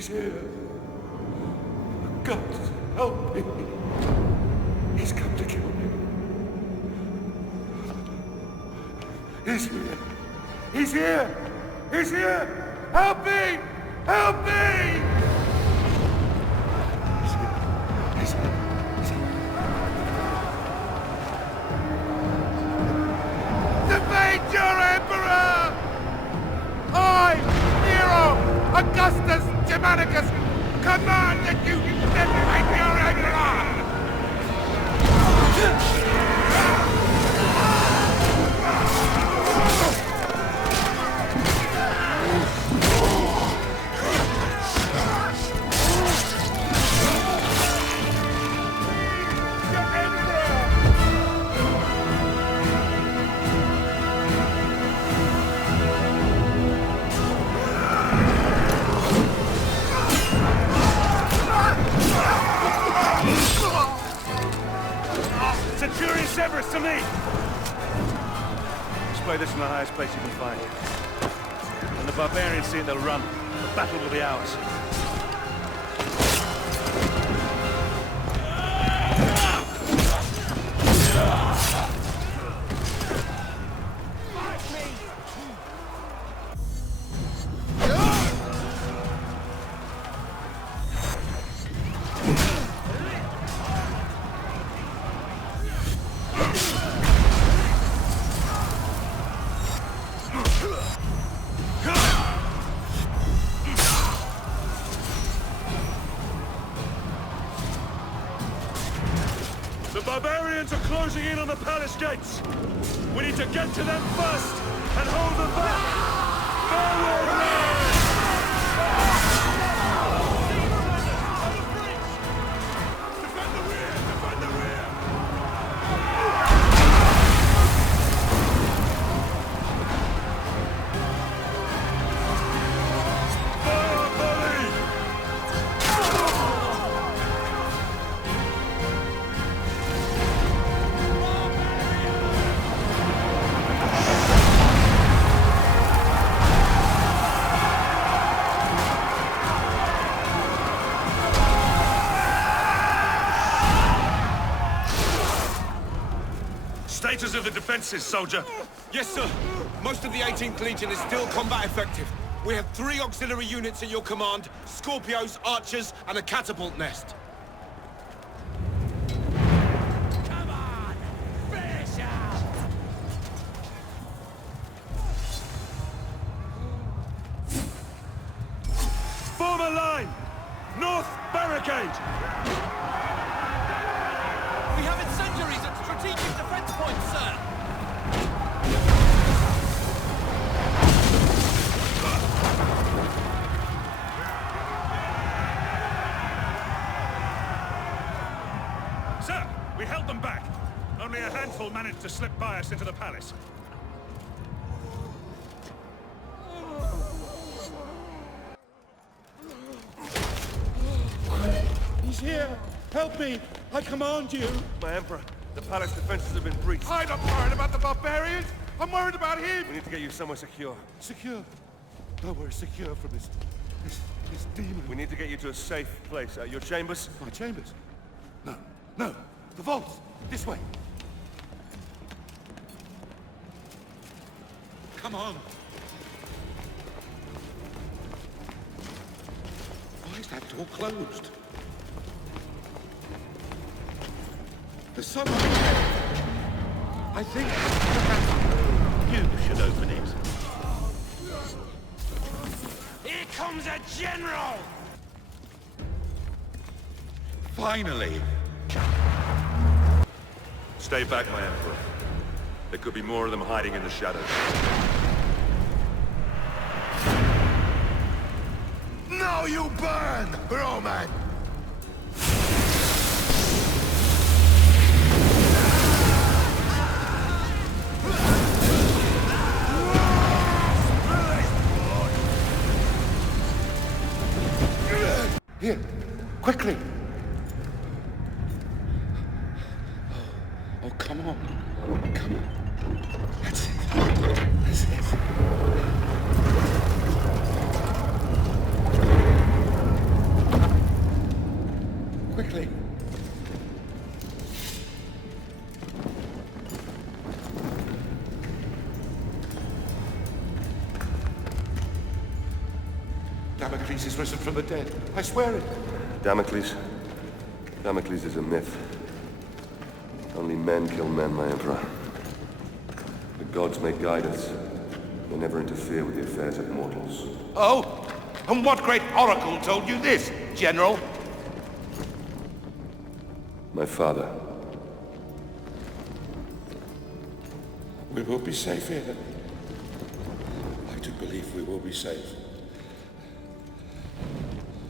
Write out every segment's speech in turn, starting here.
He's here. God, help me. He's come to kill me. He's here. He's here. He's here. Help me. Help me. He's here. He's here. He's here. Defeat your emperor! I, Nero, Augustus Germanicus, command that you defeat your emperor! Centurion Severus, to me! Display this in the highest place you can find. When the barbarians see it, they'll run. The battle will be ours. The barbarians are closing in on the palace gates. We need to get to them first and hold them back. Forward! Defend the rear! Defend the rear! Fire volley! Status of the defenses, soldier. Yes, sir. Most of the 18th Legion is still combat effective. We have 3 auxiliary units at your command, Scorpios, Archers, and a catapult nest. Come on! Finish up! Form a line! North barricade! We have incendiaries at strategic defense points, sir! Sir, we held them back. Only a handful managed to slip by us into the palace. He's here. Help me. I command you. My Emperor, the palace defenses have been breached. I'm not worried about the barbarians. I'm worried about him. We need to get you somewhere secure. Secure. No, we're secure from this demon. We need to get you to a safe place. Your chambers? My chambers? No. No. The vaults. This way. Come on. Why is that door closed? There's someone in there. I think you should open it. Here comes a general! Finally. Stay back, my Emperor. There could be more of them hiding in the shadows. Now you burn, Roman! Here, quickly! Oh, come on. Come on. That's it. That's it. Damocles is risen from the dead. I swear it. Damocles? Damocles is a myth. Only men kill men, my Emperor. The gods may guide us. They never interfere with the affairs of mortals. Oh? And what great oracle told you this, General? My father. We will be safe here. I do believe we will be safe.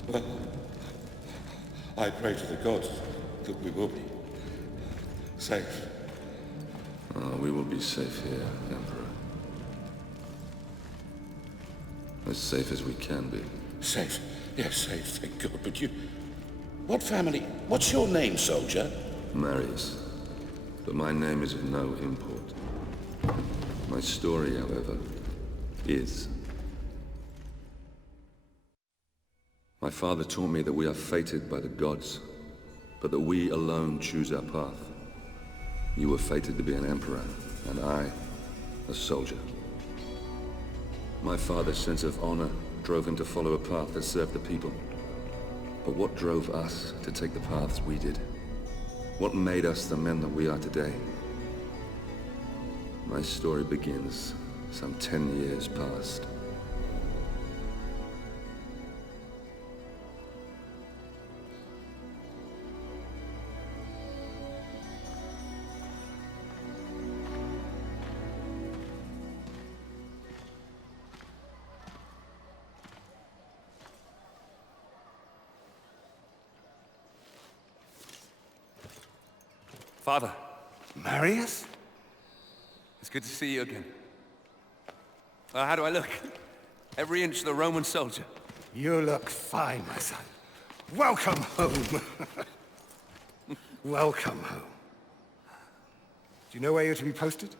Well, I pray to the gods that we will be safe. Oh, we will be safe here, Emperor. As safe as we can be. Safe? Yes, safe, thank God. But you... What family? What's your name, soldier? Marius. But my name is of no import. My story, however, is. My father taught me that we are fated by the gods, but that we alone choose our path. You were fated to be an emperor, and I, a soldier. My father's sense of honor drove him to follow a path that served the people. But what drove us to take the paths we did? What made us the men that we are today? My story begins some 10 years past. Father, Marius? it's good to see you again. How do I look? Every inch the Roman soldier. You look fine, my son. Welcome home. Welcome home. Do you know where you're to be posted?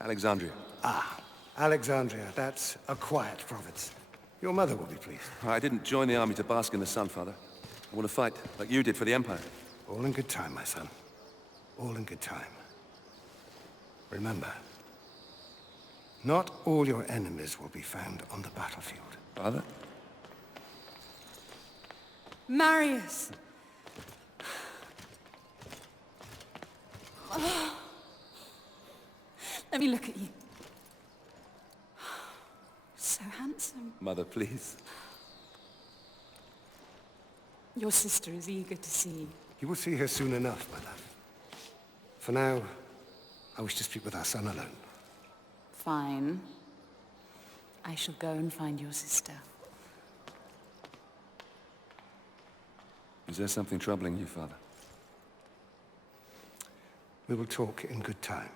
Alexandria. Ah, Alexandria. That's a quiet province. Your mother will be pleased. I didn't join the army to bask in the sun, Father. I want to fight, like you did for the Empire. All in good time, my son. All in good time. Remember, not all your enemies will be found on the battlefield. Father? Marius! Oh. Let me look at you. So handsome. Mother, please. Your sister is eager to see you. You will see her soon enough, my love. For now, I wish to speak with our son alone. Fine. I shall go and find your sister. Is there something troubling you, Father? We will talk in good time.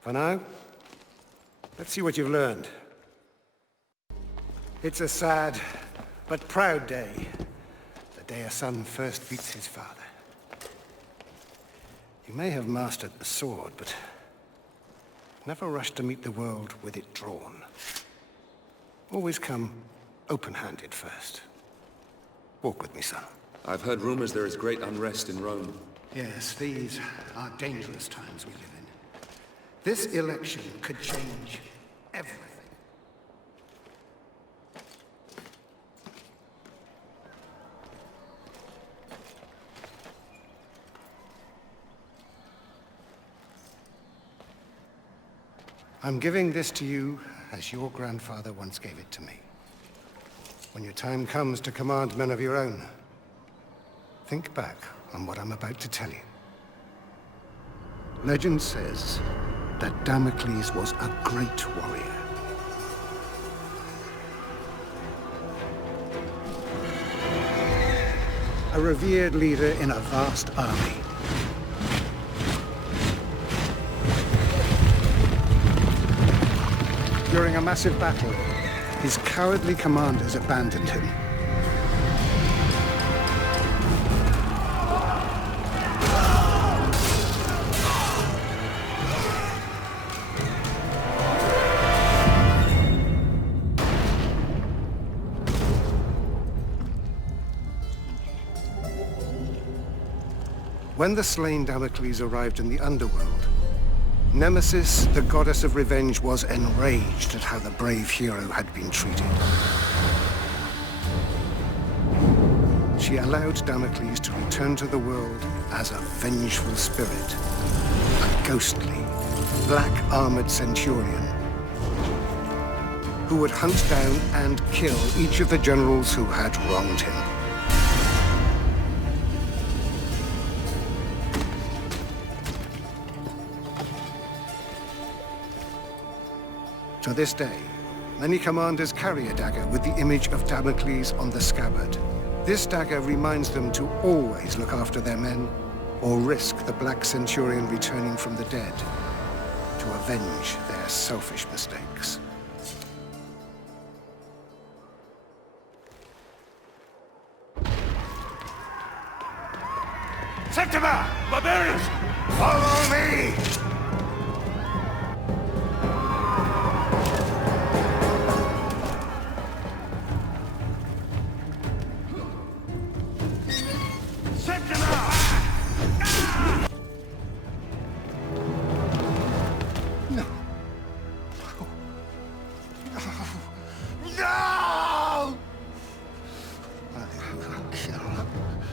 For now, let's see what you've learned. It's a sad but proud day. The day a son first meets his father. You may have mastered the sword, but never rush to meet the world with it drawn. Always come open-handed first. Walk with me, son. I've heard rumors there is great unrest in Rome. Yes, these are dangerous times we live in. This election could change everything. I'm giving this to you as your grandfather once gave it to me. When your time comes to command men of your own, think back on what I'm about to tell you. Legend says that Damocles was a great warrior. A revered leader in a vast army. During a massive battle, his cowardly commanders abandoned him. When the slain Damocles arrived in the underworld, Nemesis, the goddess of revenge, was enraged at how the brave hero had been treated. She allowed Damocles to return to the world as a vengeful spirit, a ghostly, black-armored centurion who would hunt down and kill each of the generals who had wronged him. To this day, many commanders carry a dagger with the image of Damocles on the scabbard. This dagger reminds them to always look after their men, or risk the Black Centurion returning from the dead to avenge their selfish mistakes. Septima! Barbarians! Follow me!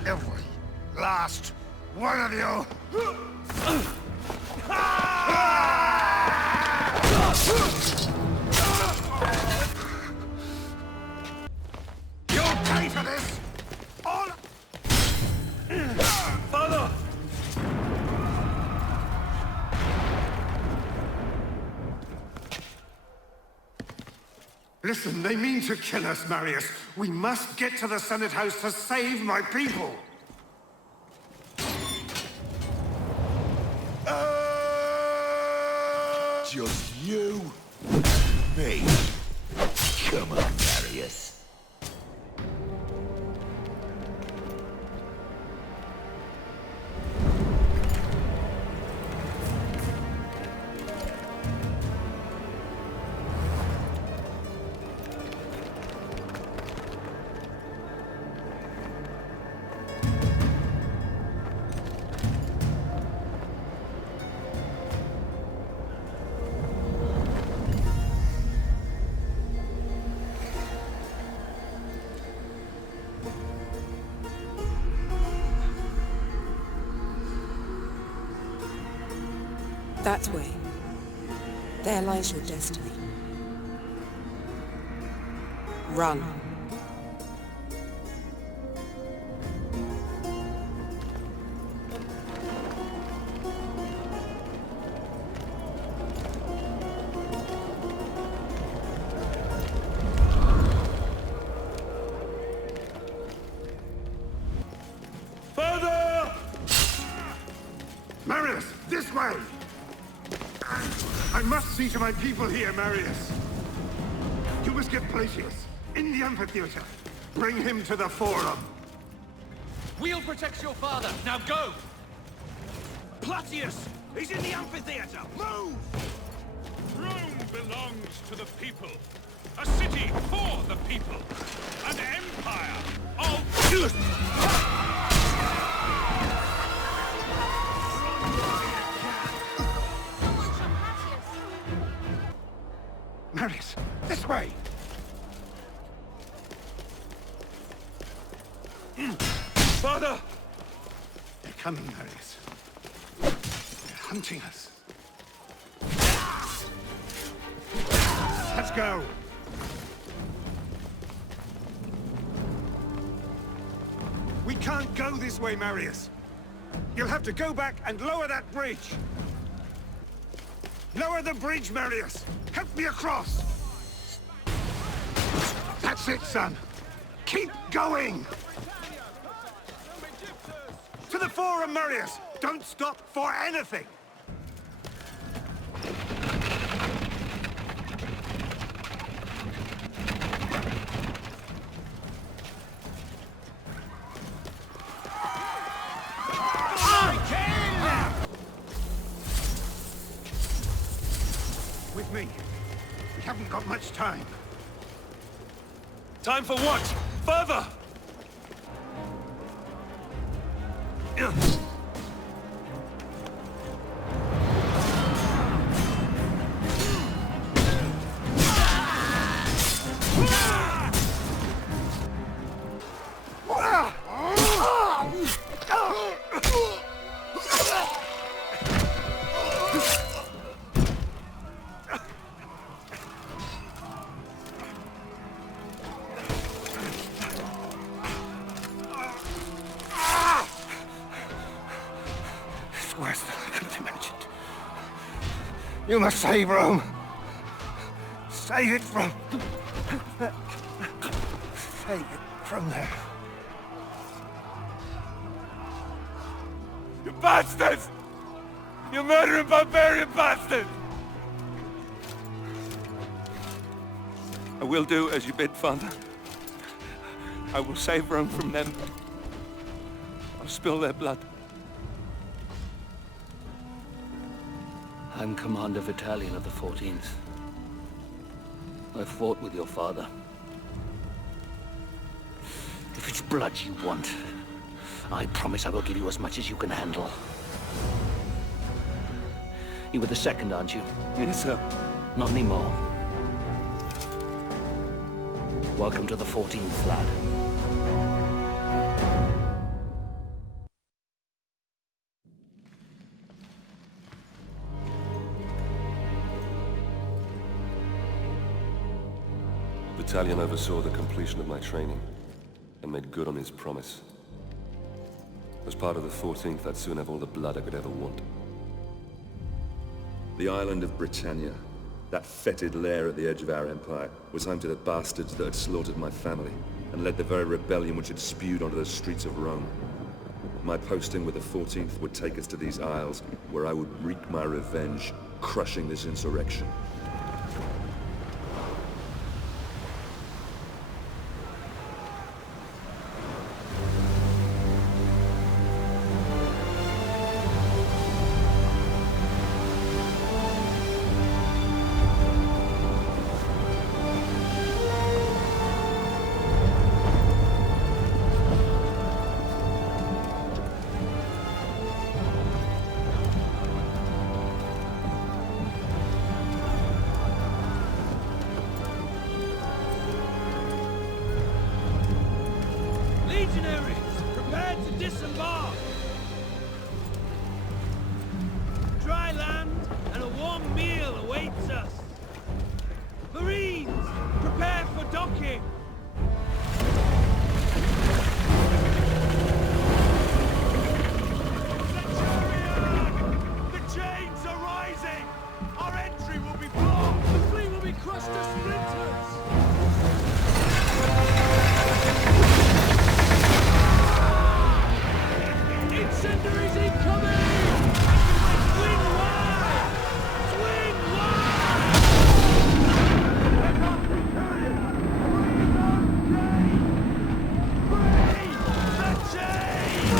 Every last one of you! You'll pay for this! All... Father! Listen, they mean to kill us, Marius. We must get to the Senate House to save my people! Just you? Me? Come on, Marius. That way. There lies your destiny. Run. Father! Marius, this way! I must see to my people here, Marius. You must get Placius in the amphitheater. Bring him to the forum. We'll protect your father. Now go! Placius! He's in the amphitheater! Move! Rome belongs to the people. A city for the people. An empire of... Marius, this way! Father! They're coming, Marius. They're hunting us. Let's go! We can't go this way, Marius. You'll have to go back and lower that bridge. Lower the bridge, Marius! Help me across! That's it, son! Keep going! To the forum, Marius! Don't stop for anything! With me. We haven't got much time. Time for what? Father! You must save Rome. Save it from... Save it from there. You bastards! You murdering barbarian bastards! I will do as you bid, Father. I will save Rome from them. I'll spill their blood. I'm Commander Battalion of the 14th. I fought with your father. If it's blood you want, I promise I will give you as much as you can handle. You were the second, aren't you? Yes, sir. Not anymore. Welcome to the 14th, lad. Battalion oversaw the completion of my training and made good on his promise. As part of the 14th, I'd soon have all the blood I could ever want. The island of Britannia, that fetid lair at the edge of our empire, was home to the bastards that had slaughtered my family and led the very rebellion which had spewed onto the streets of Rome. My posting with the 14th would take us to these isles, where I would wreak my revenge, crushing this insurrection. Legionaries, prepare to disembark! Dry land and a warm meal awaits us. Marines, prepare for docking! Centurion! The chains are rising! Our entry will be blocked! The fleet will be crushed to splinters! Incendiaries incoming! Swing wide! Swing wide! Free the chains!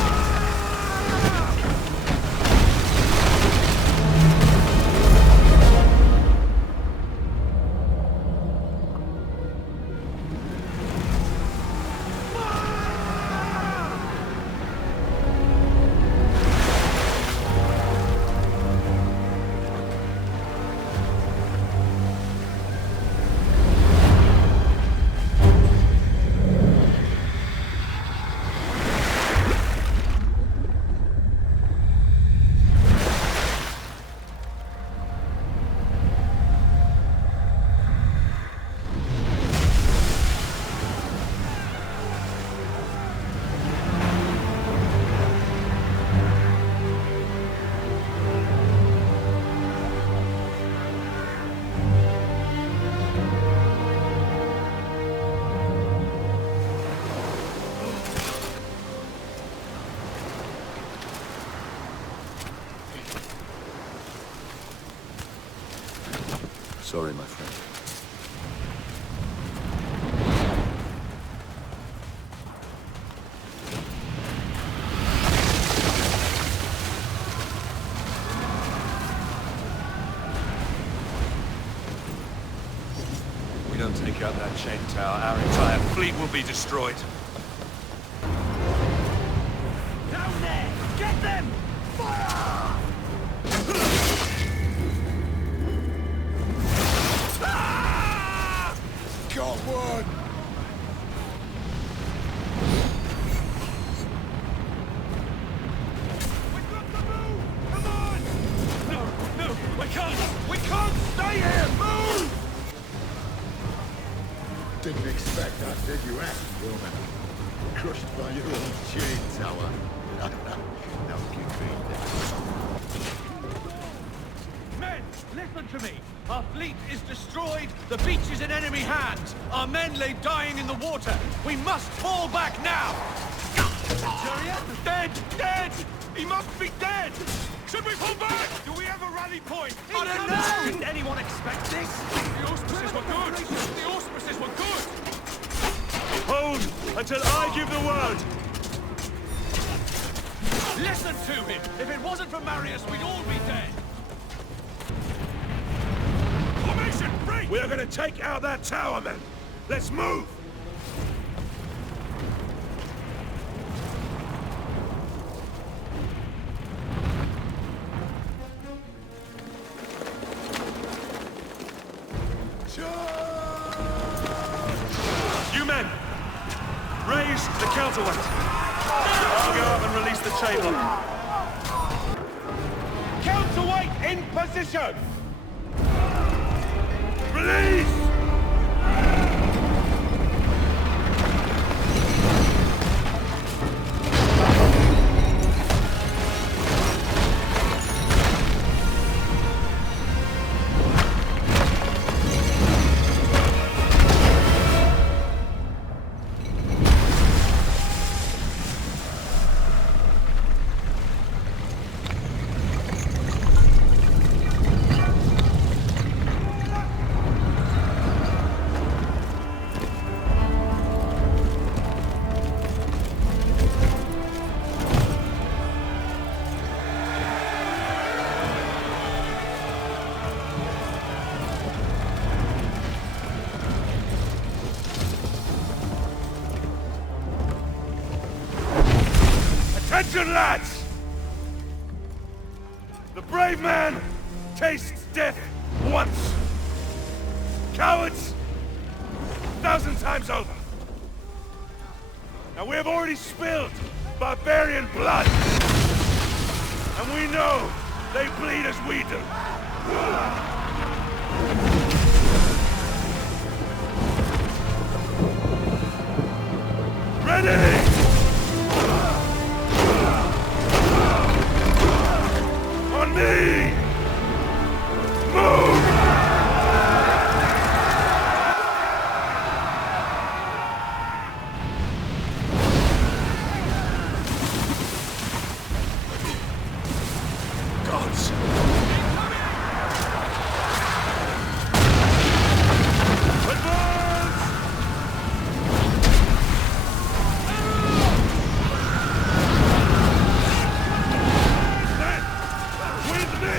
Sorry, my friend. We don't take out that chain tower, our entire fleet will be destroyed. Down there! Get them! Fire! Got one! We've got to move! Come on! No, no, we can't! We can't stay here! Move! Didn't expect that, did you, Roman? Crushed by your own chain tower. Now give me that. Men, Listen to me. Our fleet is destroyed. The beach is in enemy hands. Our men lay dying in the water. We must fall back now. Centurion? Dead! Dead! He must be dead! Should we pull back? Do we have a rally point? I don't know! Didn't anyone expect this? The auspices were good! The auspices were good! Hold until I give the word! Listen to him! If it wasn't for Marius, we'd all be dead! Formation, break! We are going to take out that tower, men! Let's move! You men! Raise the counterweight! I'll go up and release the chain lock. Counterweight in position! Release! Attention, lads! The brave man tastes death once. Cowards, 1,000 times over. Now we have already spilled barbarian blood. And we know they bleed as we do. Ready! On me! Move! Gods! Advance! With me!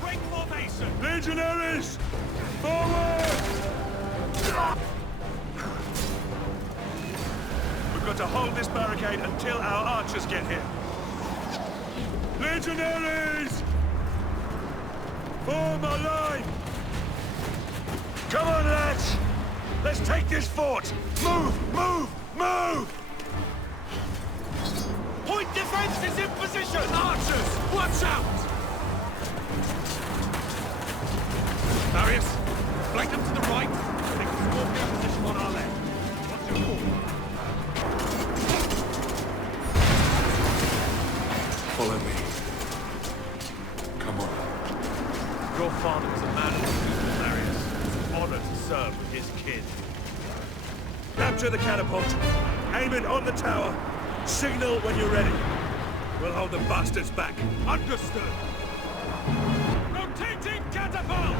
Break formation! Legionaries! Forward! We've got to hold this barricade until our archers get here. Legionaries! Form a line! Come on, lads! Let's take this fort! Move! Move! Move! Point defense is in position! Archers, watch out! Marius, flank them to the right. Take the Scorpion position on our left. What's your call? Follow me. Come on. Your father was a man of the people, Marius. Honored to serve with his kin. Capture the catapult. Aim it on the tower. Signal when you're ready. We'll hold the bastards back. Understood. Rotating catapult!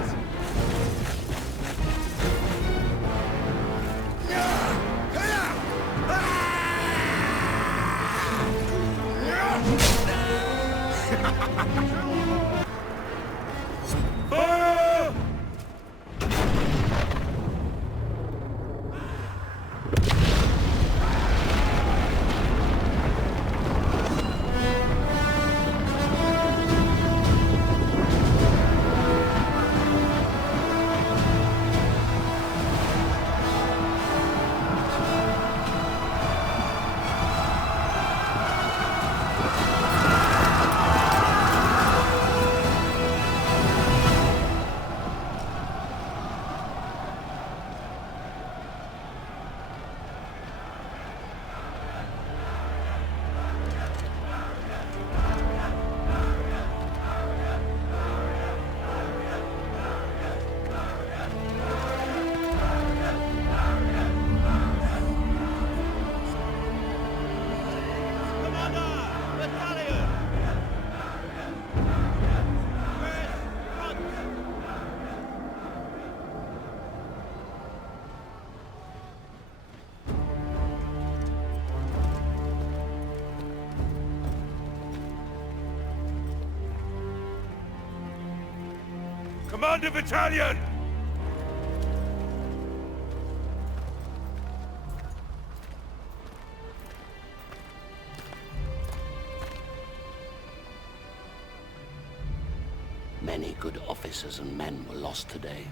Fire! Command a battalion! Many good officers and men were lost today.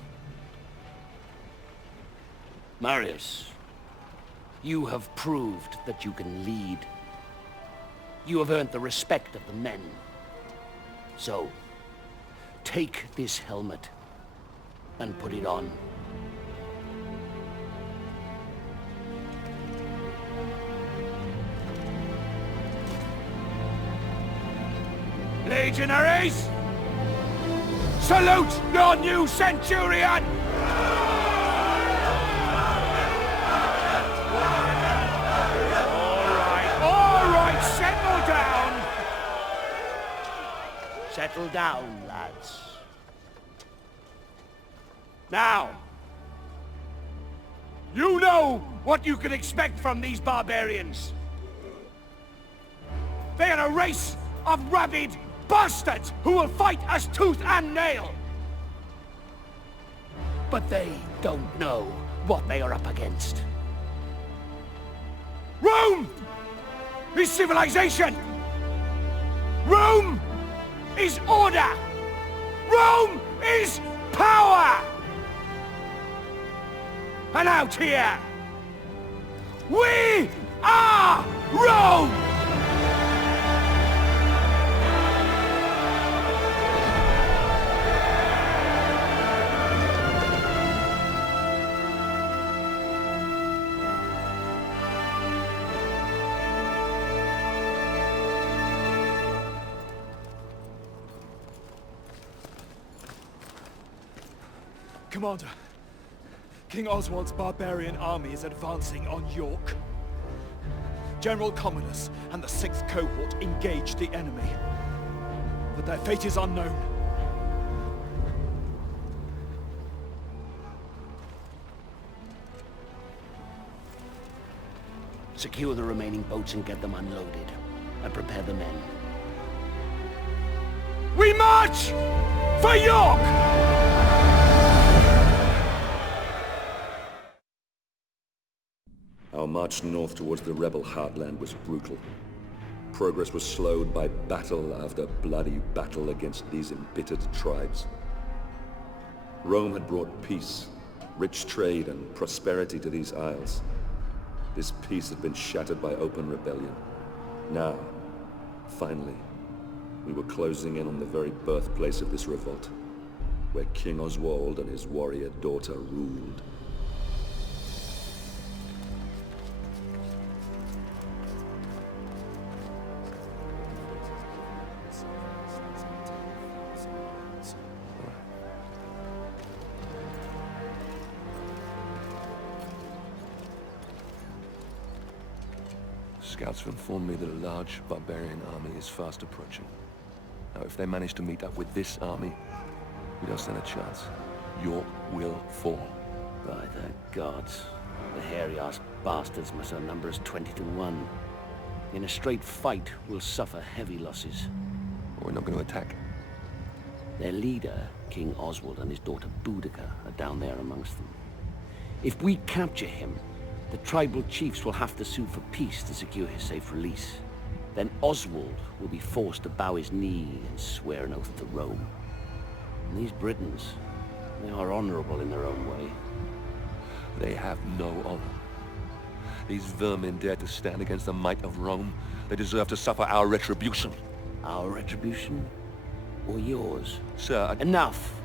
Marius, you have proved that you can lead. You have earned the respect of the men. So, take this helmet and put it on. Legionaries! Salute your new centurion! All right, settle down! Settle down, lads. Now, you know what you can expect from these barbarians. They are a race of rabid bastards who will fight us tooth and nail. But they don't know what they are up against. Rome is civilization. Rome is order. Rome is power. And out here, we are Rome! Commander, King Oswald's barbarian army is advancing on York. General Commodus and the 6th Cohort engage the enemy, but their fate is unknown. Secure the remaining boats and get them unloaded, and prepare the men. We march for York! Our march north towards the rebel heartland was brutal. Progress was slowed by battle after bloody battle against these embittered tribes. Rome had brought peace, rich trade, and prosperity to these isles. This peace had been shattered by open rebellion. Now, finally, we were closing in on the very birthplace of this revolt, where King Oswald and his warrior daughter ruled. Scouts have informed me that a large barbarian army is fast approaching. Now, if they manage to meet up with this army, we don't stand a chance. York will fall. By the gods, the hairy-ass bastards must outnumber us 20 to 1. In a straight fight, we'll suffer heavy losses. We're not going to attack. Their leader, King Oswald, and his daughter Boudica are down there amongst them. If we capture him, the tribal chiefs will have to sue for peace to secure his safe release. Then Oswald will be forced to bow his knee and swear an oath to Rome. And these Britons, they are honorable in their own way. They have no honor. These vermin dare to stand against the might of Rome. They deserve to suffer our retribution. Our retribution? Or yours? Sir, Enough!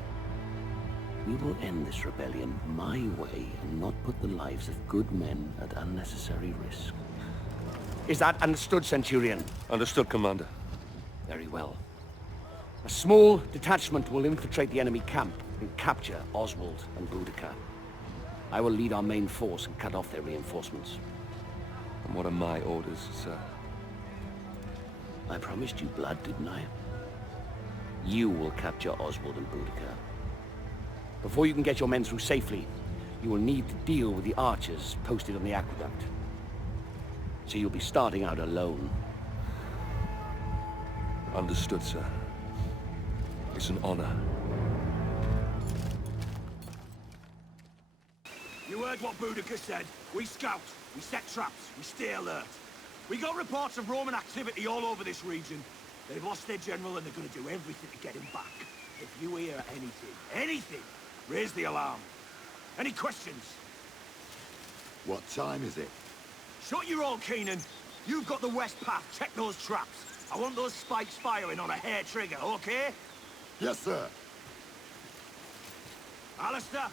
We will end this rebellion my way and not put the lives of good men at unnecessary risk. Is that understood, Centurion? Understood, Commander. Very well. A small detachment will infiltrate the enemy camp and capture Oswald and Boudica. I will lead our main force and cut off their reinforcements. And what are my orders, sir? I promised you blood, didn't I? You will capture Oswald and Boudica. Before you can get your men through safely, you will need to deal with the archers posted on the aqueduct. So you'll be starting out alone. Understood, sir. It's an honor. heard what Boudica said. We scout, we set traps, we stay alert. We got reports of Roman activity all over this region. They've lost their general and they're gonna do everything to get him back. If you hear anything, raise the alarm. Any questions? What time is it? Shut your all, Keenan. You've got the west path. Check those traps. I want those spikes firing on a hair trigger, okay? Yes, sir. Alistair,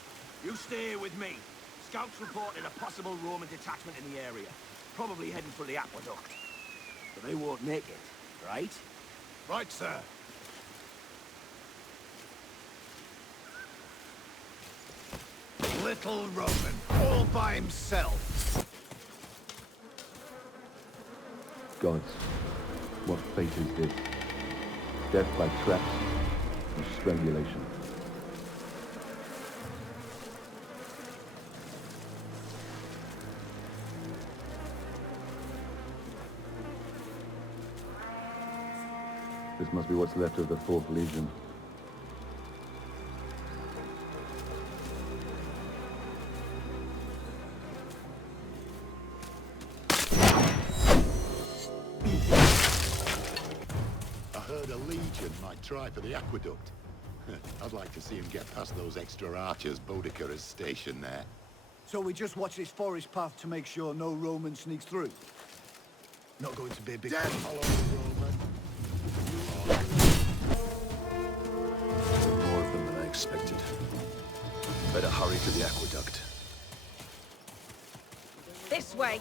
you stay here with me. Scouts reported a possible Roman detachment in the area. Probably heading for the aqueduct. But they won't make it, right? Right, sir. Little Roman, all by himself. Gods, what fate is this? Death by traps and strangulation. This must be what's left of the 4th Legion. I heard a legion might try for the aqueduct. I'd like to see him get past those extra archers Boudica has stationed there. So we just watch this forest path to make sure no Roman sneaks through? Not going to be a big... Death follows Roman. More of them than I expected. Better hurry to the aqueduct. This way.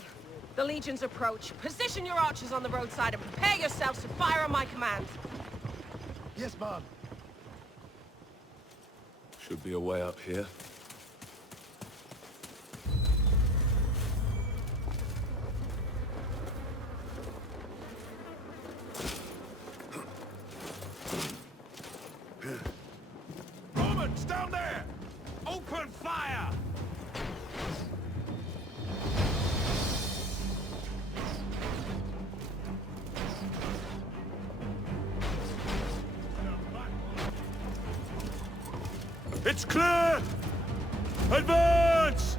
The Legion's approach. Position your archers on the roadside and prepare yourselves to fire on my command. Yes, ma'am. Should be a way up here. Romans, down there! Open fire! It's clear! Advance!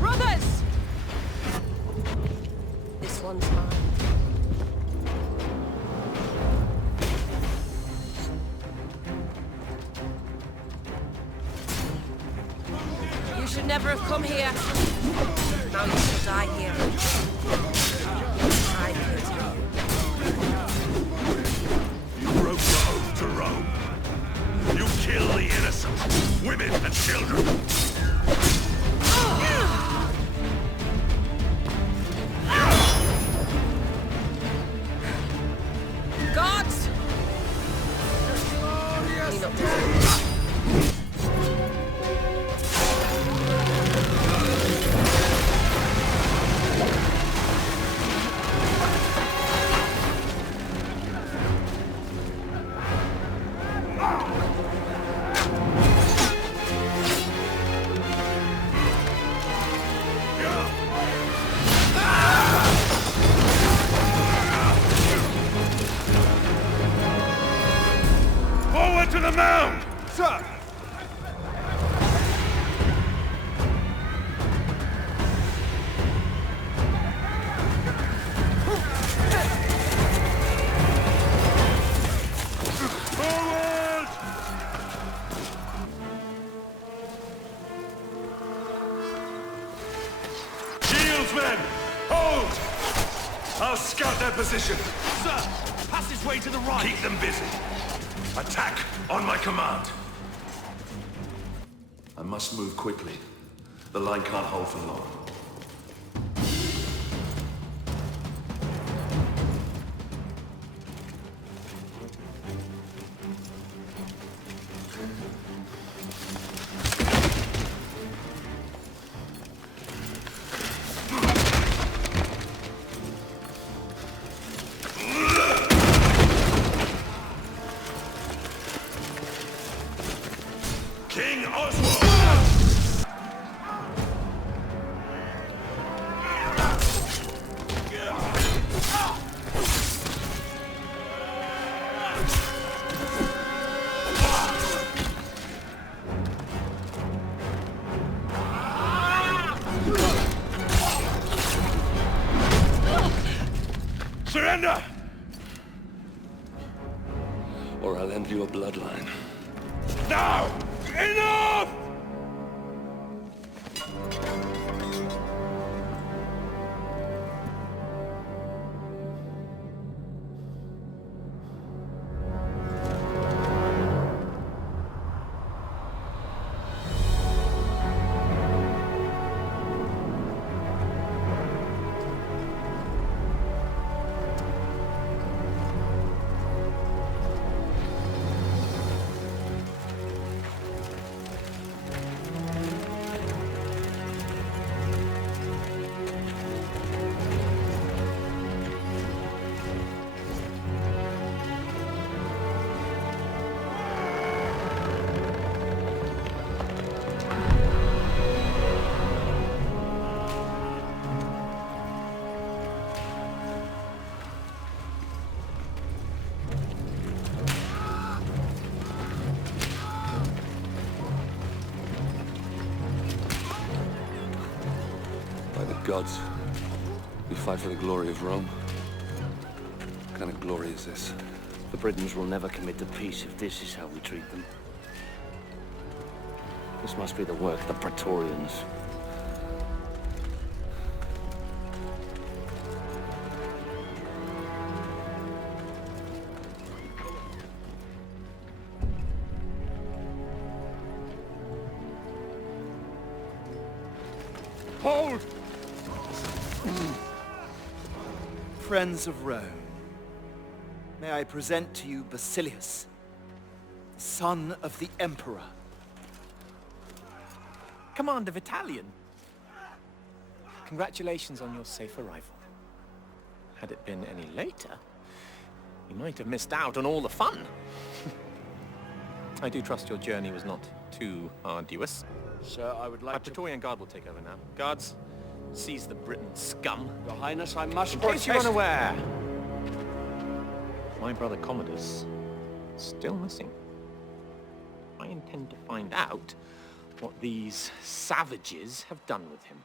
Brothers! This one's mine. You should never have come here. Now you shall die here. I pity you. You broke your oath to Rome. You kill the innocent, women and children. Gods! Clean up this. Forward to the mound! Sir! Forward! Shields, men! Hold! I'll scout their position. Sir, pass this way to the right. Keep them busy. Attack on my command. I must move quickly. The line can't hold for long. King Oswald! or I'll end your bloodline. Now! Enough! By the gods, we fight for the glory of Rome. What kind of glory is this? The Britons will never commit to peace if this is how we treat them. This must be the work of the Praetorians. Hold! Friends of Rome, may I present to you Basilius, son of the Emperor. Commander Battalion. Congratulations on your safe arrival. Had it been any later, you might have missed out on all the fun. I do trust your journey was not too arduous. Sir, I would like My Praetorian Guard will take over now. Guards, seize the Briton scum. Your Highness, I must In case you're protest. unaware, my brother Commodus still missing. I intend to find out what these savages have done with him.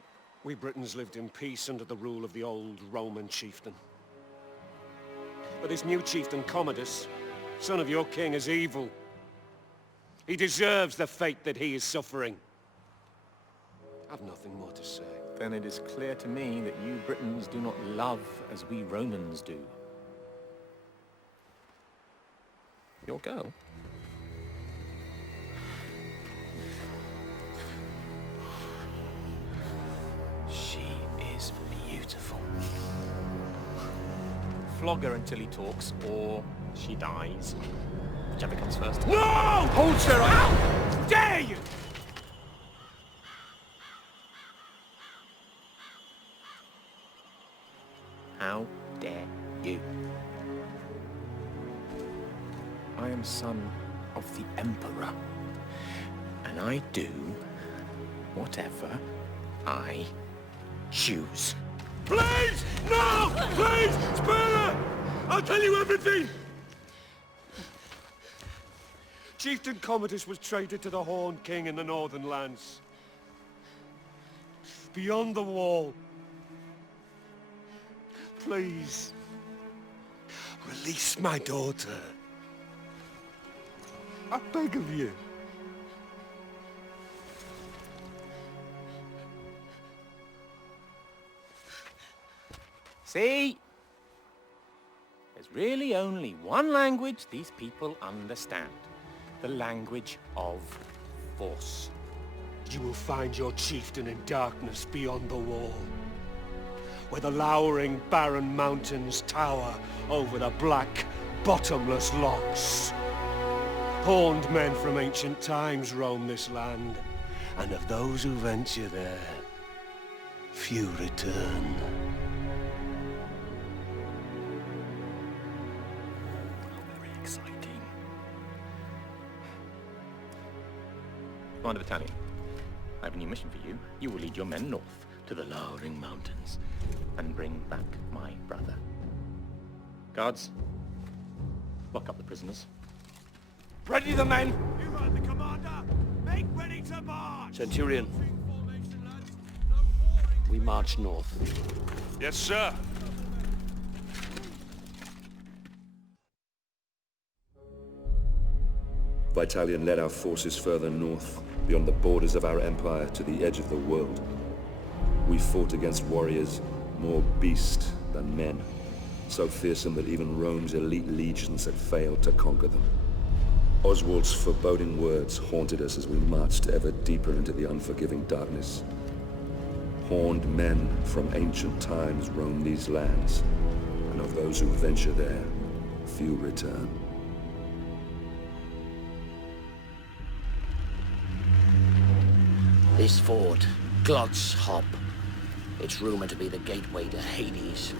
We Britons lived in peace under the rule of the old Roman chieftain. But this new chieftain, Commodus, son of your king, is evil. He deserves the fate that he is suffering. I've nothing more to say. Then it is clear to me that you Britons do not love as we Romans do. Your girl? She is beautiful. Flog her until he talks, or she dies. Whichever comes first. No! Hold, sir! How dare you! How dare you? I am son of the Emperor, and I do whatever I choose. Please! No! Please! Spare her! I'll tell you everything! Chieftain Commodus was traded to the Horned King in the Northern Lands. Beyond the wall. Please. Release my daughter. I beg of you. See? There's really only one language these people understand. The language of force. You will find your chieftain in darkness beyond the wall, where the lowering barren mountains tower over the black, bottomless lochs. Horned men from ancient times roam this land, and of those who venture there, few return. Very exciting. Commander Battalion, I have a new mission for you. You will lead your men north to the lowering mountains and bring back my brother. Guards, lock up the prisoners. Ready the men! You heard the commander! Make ready to march! Centurion, we march north. Yes, sir. Vitalian led our forces further north, beyond the borders of our empire to the edge of the world. We fought against warriors more beast than men, so fearsome that even Rome's elite legions had failed to conquer them. Oswald's foreboding words haunted us as we marched ever deeper into the unforgiving darkness. Horned men from ancient times roam these lands, and of those who venture there, few return. This fort, Glot's Hop. It's rumored to be the gateway to Hades,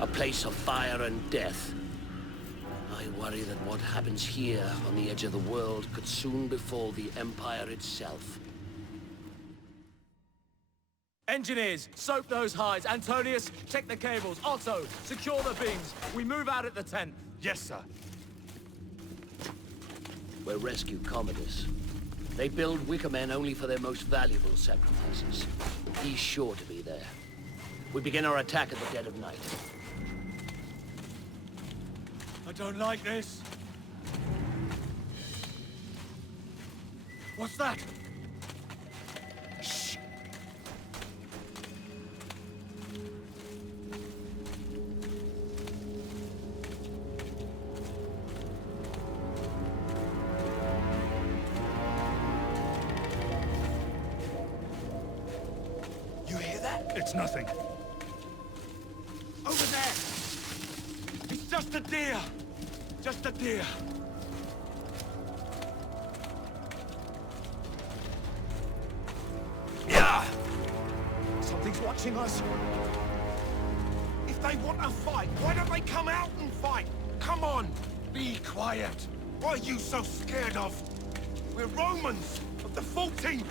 a place of fire and death. I worry that what happens here on the edge of the world could soon befall the Empire itself. Engineers, soak those hides. Antonius, check the cables. Otto, secure the beams. We move out at the tent. Yes, sir. We'll rescue Commodus. They build Wicker Men only for their most valuable sacrifices. He's sure to be there. We begin our attack at the dead of night. I don't like this. What's that? Shh. You hear that? It's nothing. Over there! It's just a deer! Just a deer! Yeah! Something's watching us. If they want to fight, why don't they come out and fight? Come on! Be quiet. What are you so scared of? We're Romans of the 14th!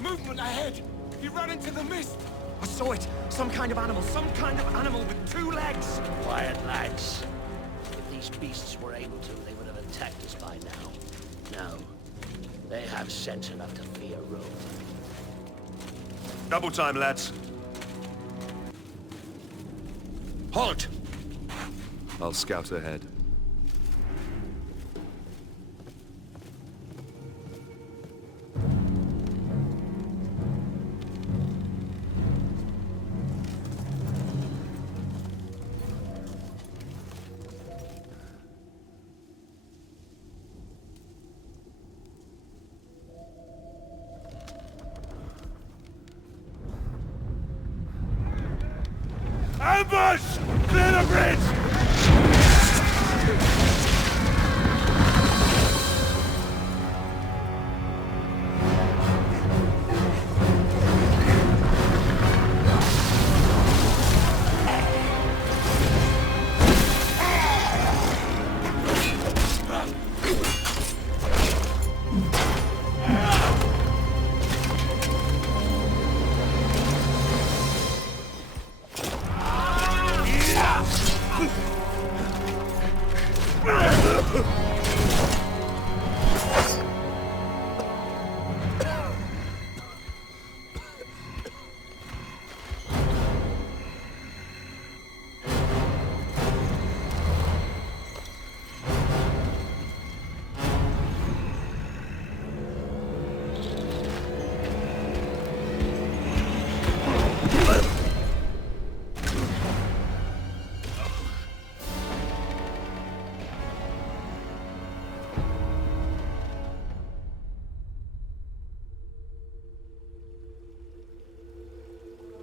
Movement ahead! He ran into the mist! I saw it. Some kind of animal with 2 legs. Quiet, lads. If these beasts were able to, they would have attacked us by now. No. They have sense enough to fear Rome. Double time, lads. Halt! I'll scout ahead. Ambush! Clear the bridge!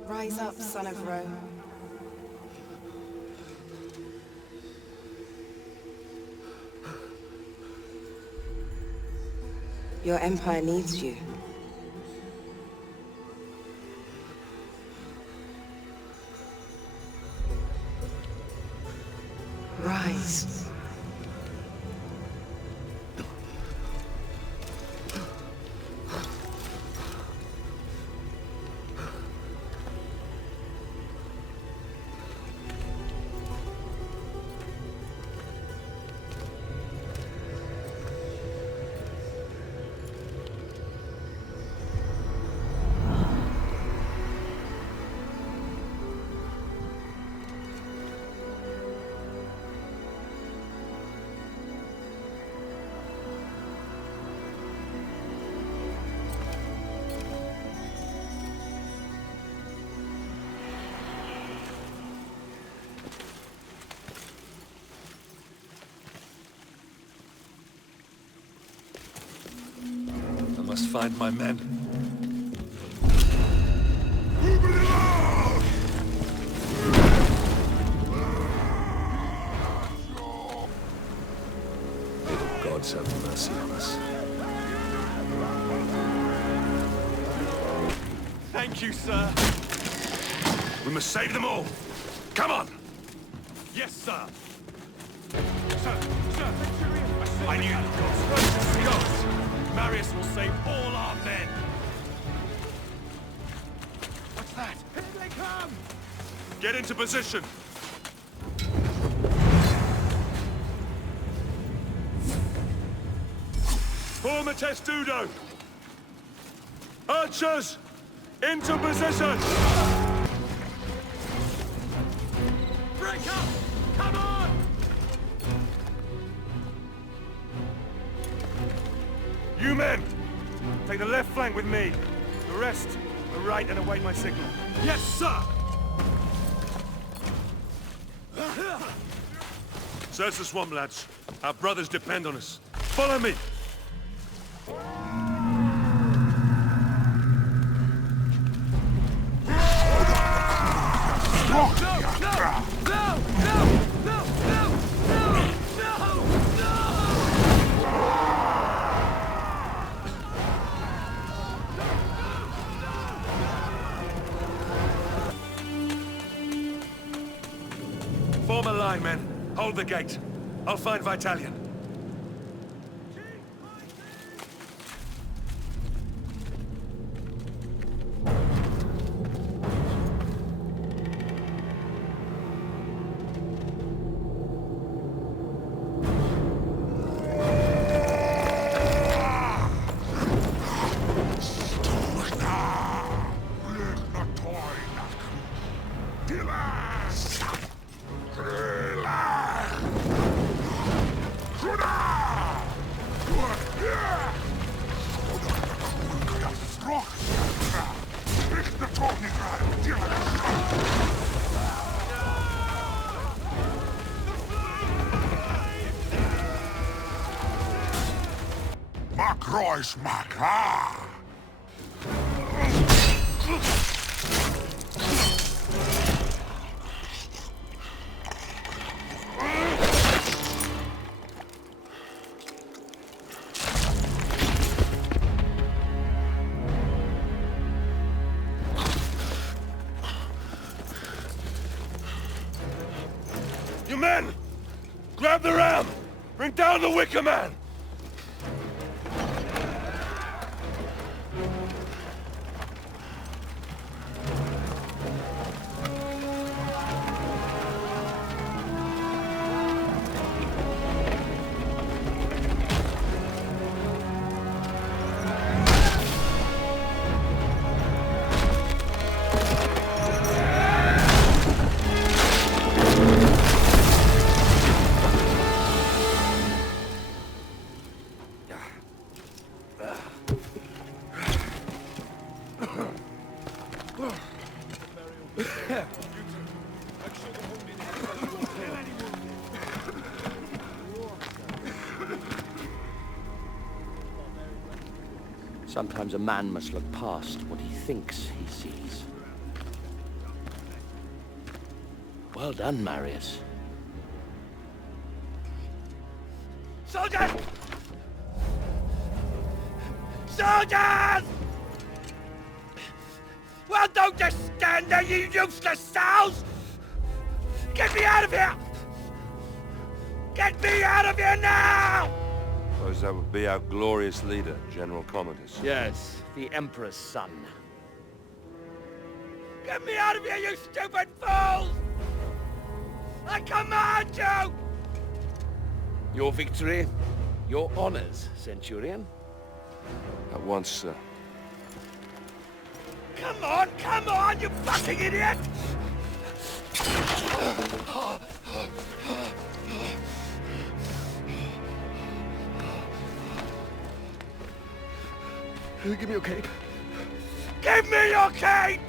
Rise up, son of Rome. Your empire needs you. Rise. find my men. May the gods have mercy on us. Thank you, sir. We must save them all. Come on! Yes, sir. Sir, I knew the gods. Gods! Marius will save all our men. What's that? Here they come! Get into position. Form a testudo. Archers, into position! Break up! Come on! You men, take the left flank with me. The rest, the right, and await my signal. Yes, sir! Search the swamp, lads. Our brothers depend on us. Follow me! Form a line, men. Hold the gate. I'll find Vitalian. Ryse, Maka! You men! Grab the ram! Bring down the Wicker Man! Sometimes a man must look past what he thinks he sees. Well done, Marius. Soldiers! Soldiers! Well, don't just stand there, you useless sows! Get me out of here! Get me out of here now! Suppose that would be our glorious leader, General Commodus. Yes, the Emperor's son. Get me out of here, you stupid fools! I command you! Your victory, your honors, Centurion. At once, sir. Come on, you fucking idiot! Give me your cape. Give me your cape!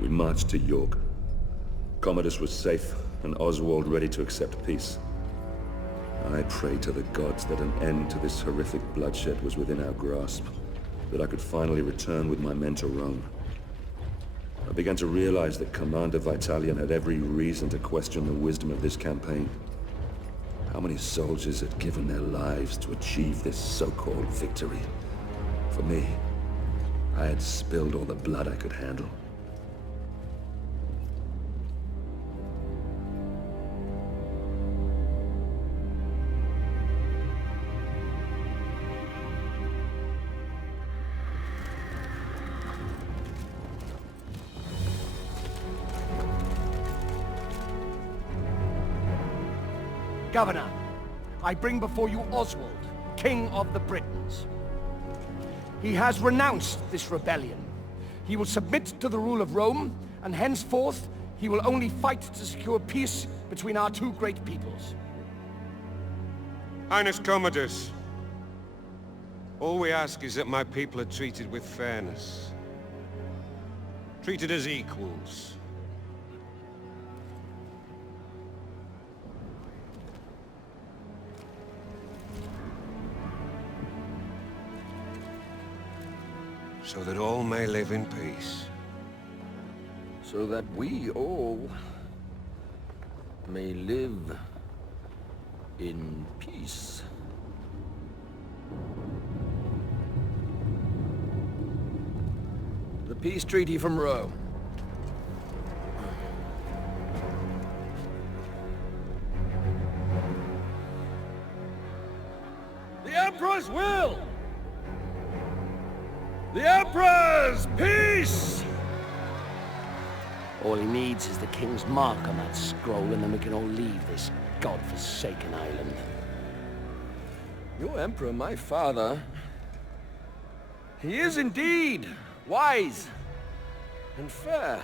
We marched to York, Commodus was safe, and Oswald ready to accept peace. I prayed to the gods that an end to this horrific bloodshed was within our grasp, that I could finally return with my men to Rome. I began to realize that Commander Vitalian had every reason to question the wisdom of this campaign. How many soldiers had given their lives to achieve this so-called victory? For me, I had spilled all the blood I could handle. Governor, I bring before you Oswald, King of the Britons. He has renounced this rebellion. He will submit to the rule of Rome, and henceforth he will only fight to secure peace between our two great peoples. Highness Commodus, all we ask is that my people are treated with fairness. Treated as equals. So that all may live in peace. So that we all may live in peace. The peace treaty from Rome. The Emperor's will! The Emperor's peace! All he needs is the King's mark on that scroll, and then we can all leave this god-forsaken island. Your Emperor, my father, he is indeed wise and fair.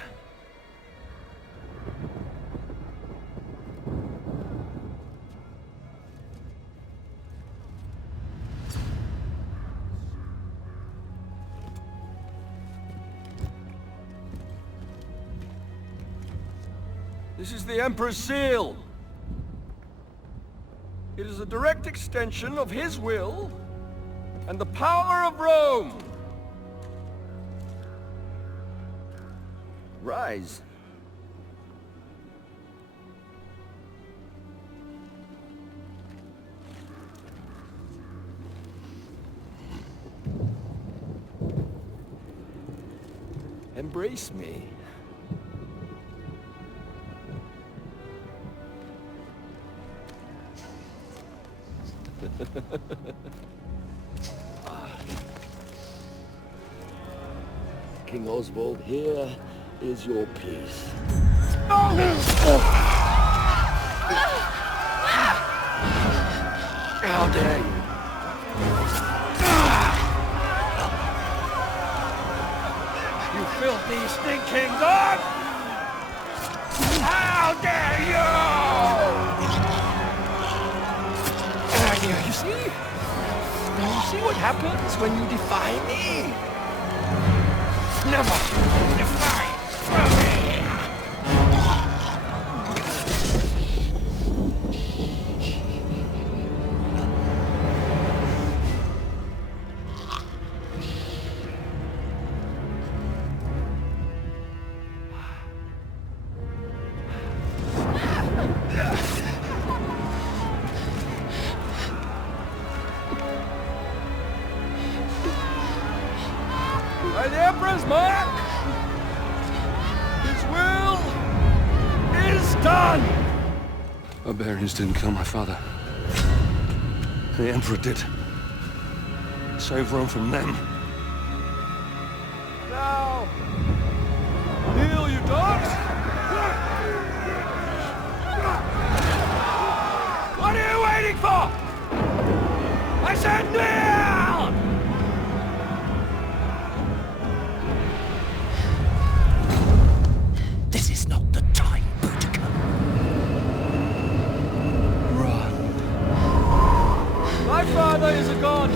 This is the Emperor's seal. It is a direct extension of his will and the power of Rome. Ryse. Embrace me. King Oswald, here is your peace. How dare you? You filthy, stinking dog! How dare you! You see? You see what happens when you defy me? Never defy me! By the Emperor's mark, his will is done! Barbarians didn't kill my father. The Emperor did. Save Rome from them. Now, kneel, you dogs! What are you waiting for? I said kneel! This is not the time, Boudica. My father is a god.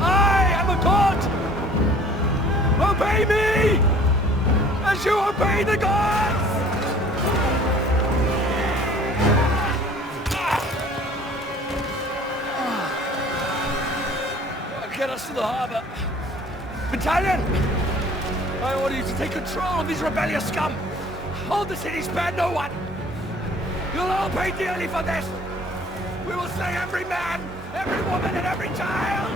I am a god. Obey me, as you obey the gods! us to the harbor. Battalion! I order you to take control of these rebellious scum. Hold the city, spare no one. You'll all pay dearly for this. We will slay every man, every woman, and every child,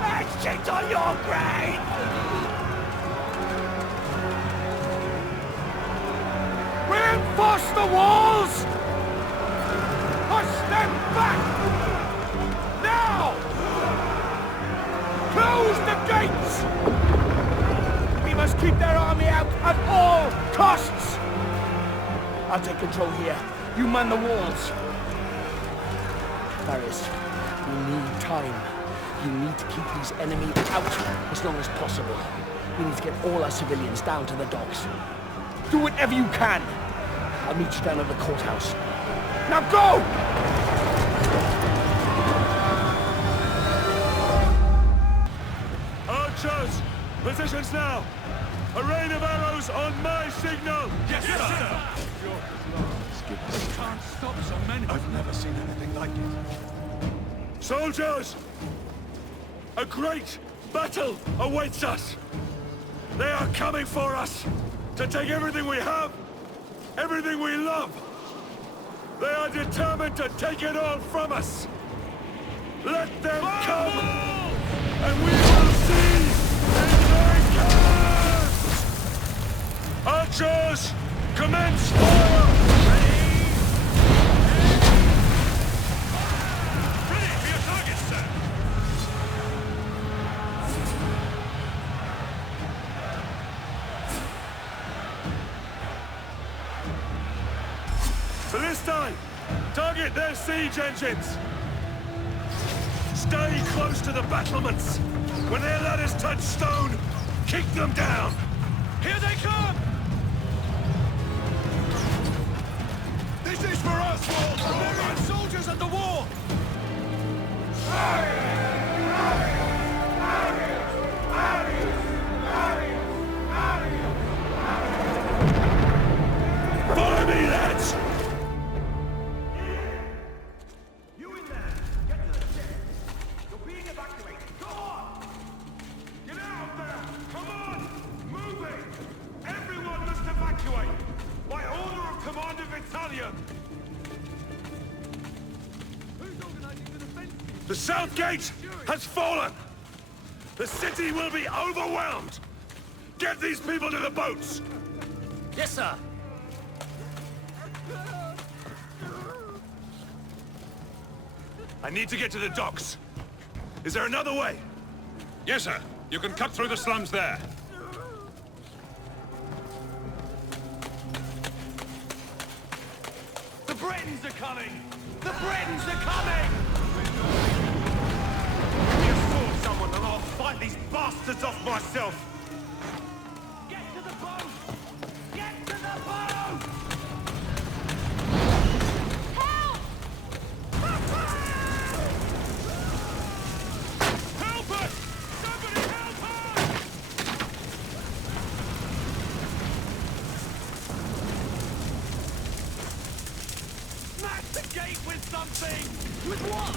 and shit on your grave! Reinforce the walls! Push them back! Now! Close the gates! We must keep their army out at all costs! I'll take control here. You man the walls. Ryse, we need time. You need to keep these enemies out as long as possible. We need to get all our civilians down to the docks. Do whatever you can. I'll meet you down at the courthouse. Now go! Archers! Positions now! A rain of arrows on my signal! Yes, sir! Can't stop so many. I've never seen anything like it. Soldiers! A great battle awaits us! They are coming for us! To take everything we have! Everything we love! They are determined to take it all from us! Let them come! And we will see if they can! Archers! Commence fire! For this time, target their siege engines! Stay close to the battlements! When their ladders touch stone, kick them down! Here they come! This is for us, Barbarian soldiers at the wall! Follow me, lads! The south gate has fallen! The city will be overwhelmed! Get these people to the boats! Yes, sir! I need to get to the docks. Is there another way? Yes, sir. You can cut through the slums there. The Britons are coming! The Britons are coming! You saw someone and I'll fight these bastards off myself! Get to the boat! Get to the boat! Help us! Somebody help us! Smash the gate with something! With what?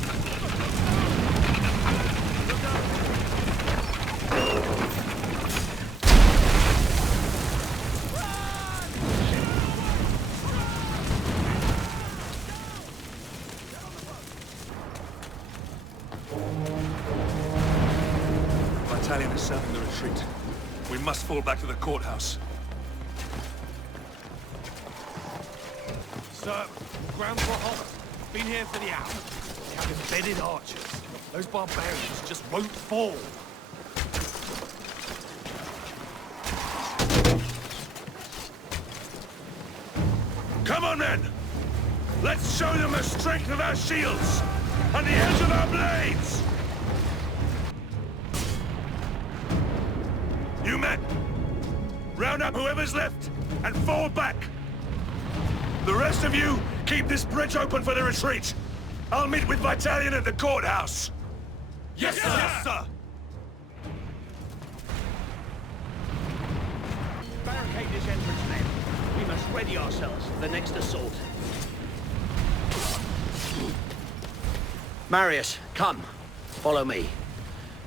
Battalion is serving the retreat. We must fall back to the courthouse. Sir, grounds were hot. Been here for the hour. They have embedded archers. Those barbarians just won't fall. Come on, then! Let's show them the strength of our shields and the edge of our blades! You men, round up whoever's left and fall back! The rest of you, keep this bridge open for the retreat! I'll meet with Battalion at the courthouse! Yes, sir! Yes, sir! Barricade this entrance, men. We must ready ourselves for the next assault. Marius, come. Follow me.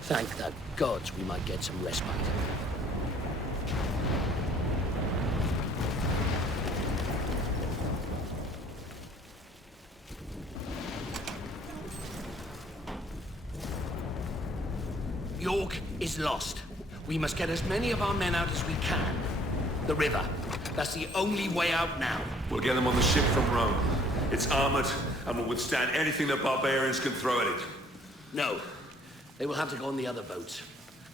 Thank the gods we might get some respite. York is lost. We must get as many of our men out as we can. The river. That's the only way out now. We'll get them on the ship from Rome. It's armored and will withstand anything the barbarians can throw at it. No. They will have to go on the other boats.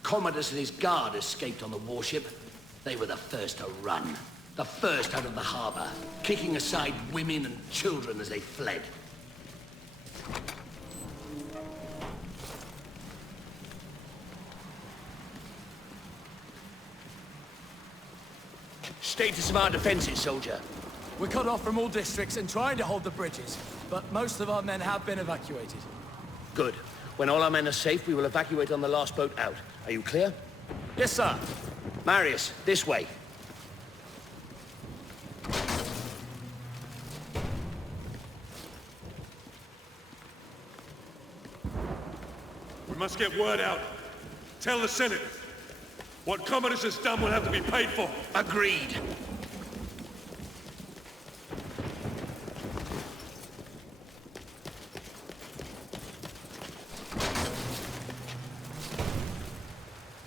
Commodus and his guard escaped on the warship. They were the first to run. The first out of the harbor, kicking aside women and children as they fled. Status of our defenses, soldier. We're cut off from all districts and trying to hold the bridges, but most of our men have been evacuated. Good. When all our men are safe, we will evacuate on the last boat out. Are you clear? Yes, sir. Marius, this way. We must get word out. Tell the Senate. What Commodus has done will have to be paid for. Agreed.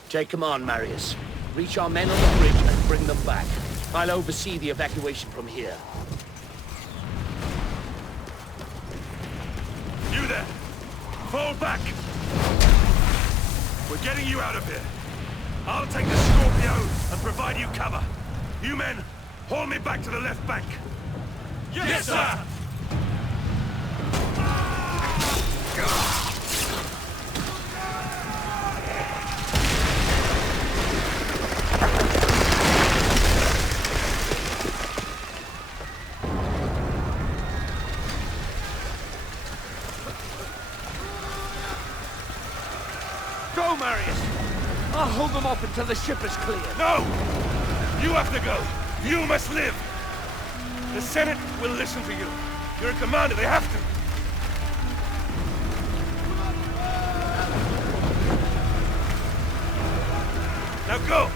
Take command, Marius. Reach our men on the bridge and bring them back. I'll oversee the evacuation from here. You there! Fall back! We're getting you out of here. I'll take the Scorpio and provide you cover. You men, haul me back to the left bank. Yes, sir! Go, Marius! I'll hold them off until the ship is clear. No! You have to go. You must live. The Senate will listen to you. You're a commander. They have to. Now go!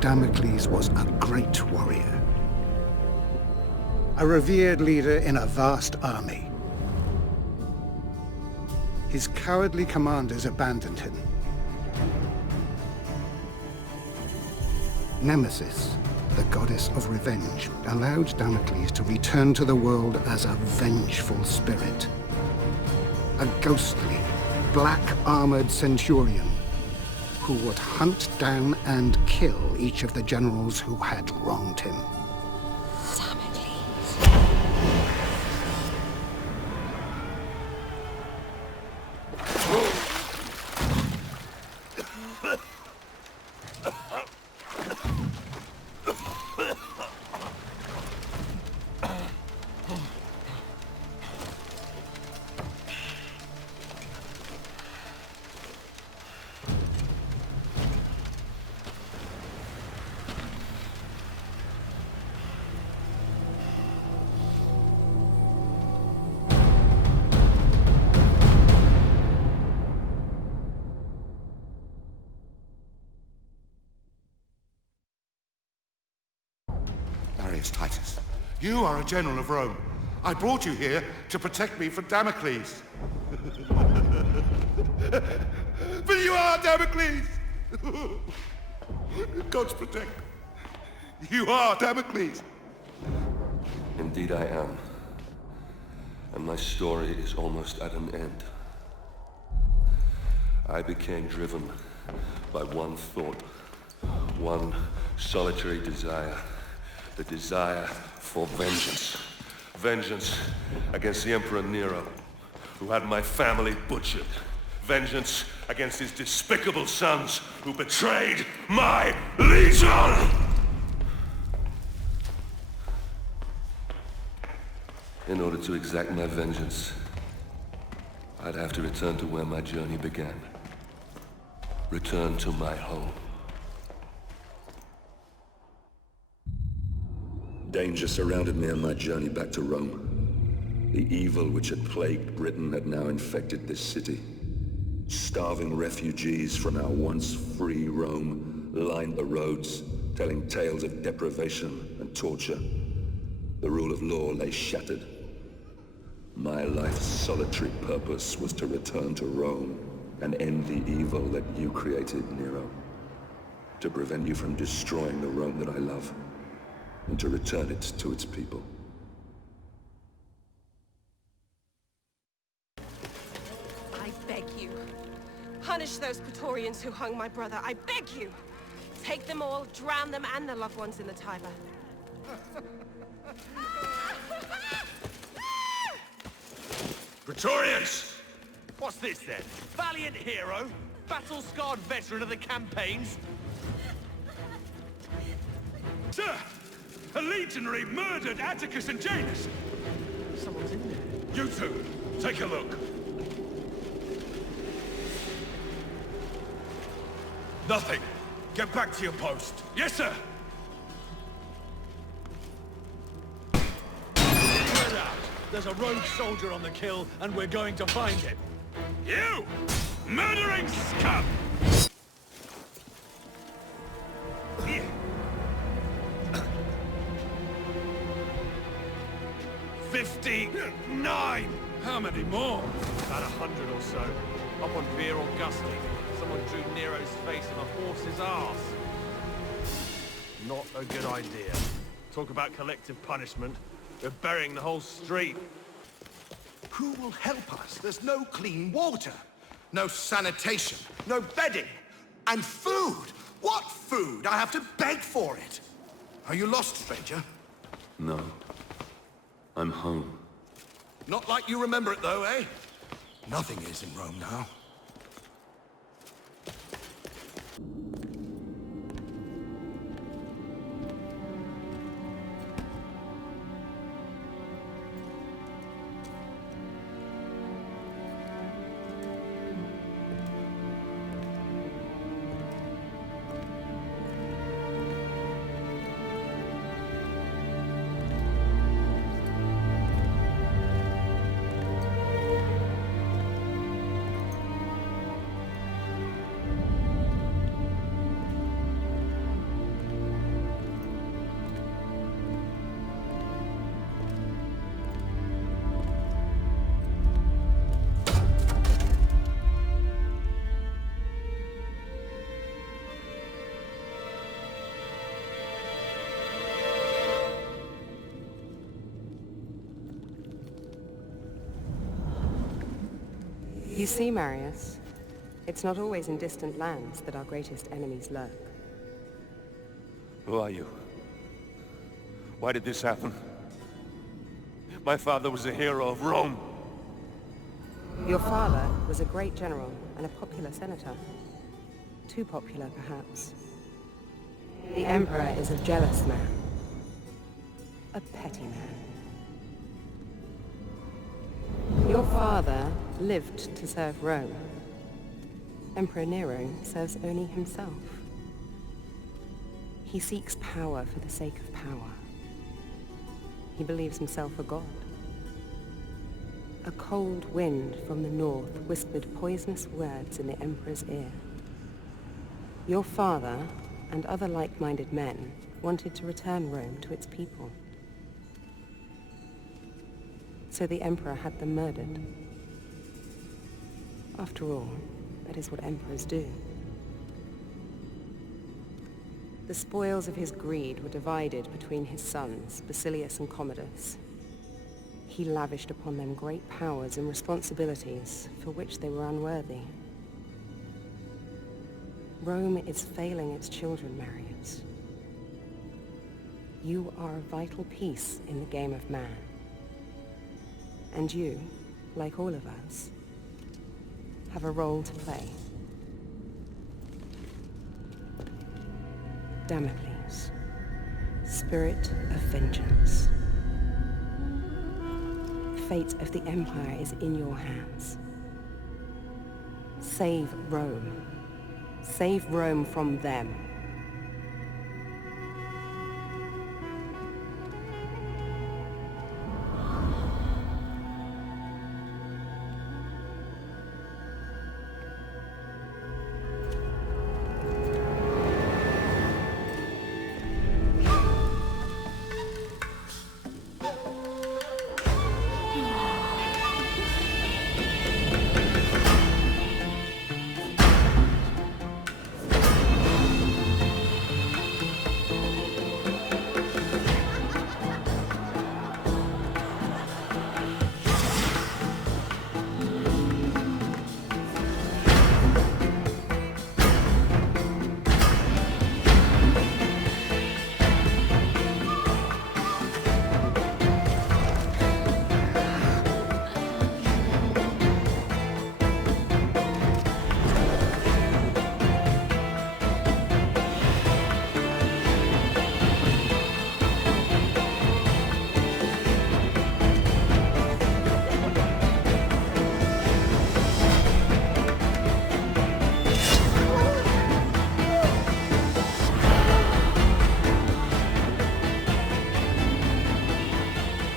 Damocles was a great warrior, a revered leader in a vast army. His cowardly commanders abandoned him. Nemesis, the goddess of revenge, allowed Damocles to return to the world as a vengeful spirit. A ghostly, black-armored centurion who would hunt down and kill each of the generals who had wronged him. Tiberius Titus. You are a general of Rome. I brought you here to protect me from Damocles. But you are Damocles! God's protect. You are Damocles! Indeed I am. And my story is almost at an end. I became driven by one thought, one solitary desire. The desire for vengeance. Vengeance against the Emperor Nero, who had my family butchered. Vengeance against his despicable sons, who betrayed my legion! In order to exact my vengeance, I'd have to return to where my journey began. Return to my home. Danger surrounded me on my journey back to Rome. The evil which had plagued Britain had now infected this city. Starving refugees from our once free Rome lined the roads, telling tales of deprivation and torture. The rule of law lay shattered. My life's solitary purpose was to return to Rome and end the evil that you created, Nero. To prevent you from destroying the Rome that I love, and to return it to its people. I beg you. Punish those Praetorians who hung my brother. I beg you. Take them all, drown them and their loved ones in the Tiber. Praetorians! What's this then? Valiant hero? Battle-scarred veteran of the campaigns? Sir! A legionary murdered Atticus and Janus! Someone's in there. You two, take a look. Nothing. Get back to your post. Yes, sir! Get out. There's a rogue soldier on the kill, and we're going to find him. You! Murdering scum! 59! How many more? About 100 or so. Up on Via Augusti, someone drew Nero's face on a horse's arse. Not a good idea. Talk about collective punishment. We're burying the whole street. Who will help us? There's no clean water, no sanitation, no bedding, and food. What food? I have to beg for it. Are you lost, stranger? No. I'm home. Not like you remember it, though, eh? Nothing is in Rome now. You see, Marius, it's not always in distant lands that our greatest enemies lurk. Who are you? Why did this happen? My father was a hero of Rome. Your father was a great general and a popular senator. Too popular, perhaps. The Emperor is a jealous man. A petty man. Your father lived to serve Rome. Emperor Nero serves only himself. He seeks power for the sake of power. He believes himself a god. A cold wind from the north whispered poisonous words in the Emperor's ear. Your father, and other like-minded men, wanted to return Rome to its people. So the Emperor had them murdered. After all, that is what emperors do. The spoils of his greed were divided between his sons, Basilius and Commodus. He lavished upon them great powers and responsibilities for which they were unworthy. Rome is failing its children, Marius. You are a vital piece in the game of man. And you, like all of us, have a role to play. Damocles, spirit of vengeance. The fate of the Empire is in your hands. Save Rome. Save Rome from them.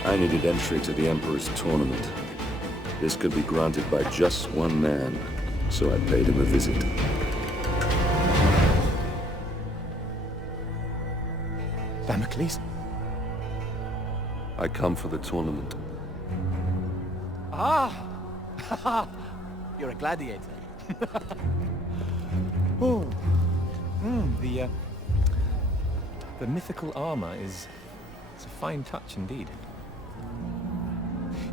I needed entry to the Emperor's tournament. This could be granted by just one man, so I paid him a visit. Damocles? I come for the tournament. Ah! You're a gladiator. Oh. The mythical armor is... it's a fine touch indeed.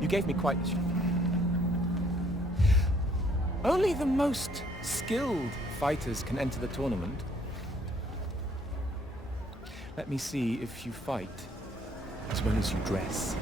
You gave me quite the shock. Only the most skilled fighters can enter the tournament. Let me see if you fight as well as you dress.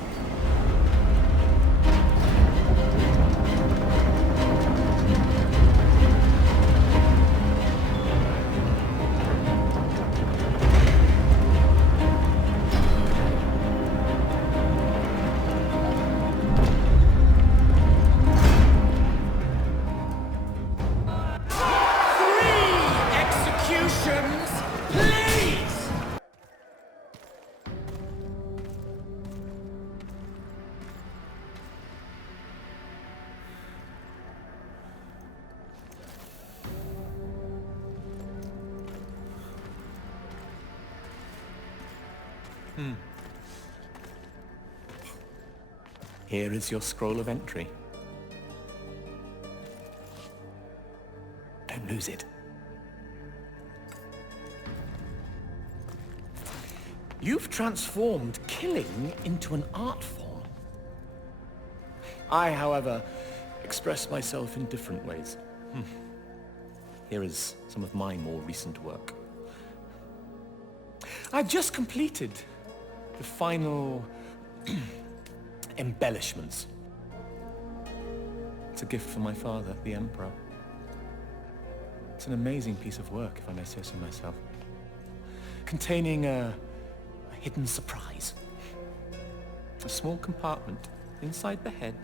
Here is your scroll of entry. Don't lose it. You've transformed killing into an art form. I, however, express myself in different ways. Here is some of my more recent work. I've just completed the final embellishments. It's a gift from my father, the Emperor. It's an amazing piece of work, if I may say so myself, containing a hidden surprise. A small compartment inside the head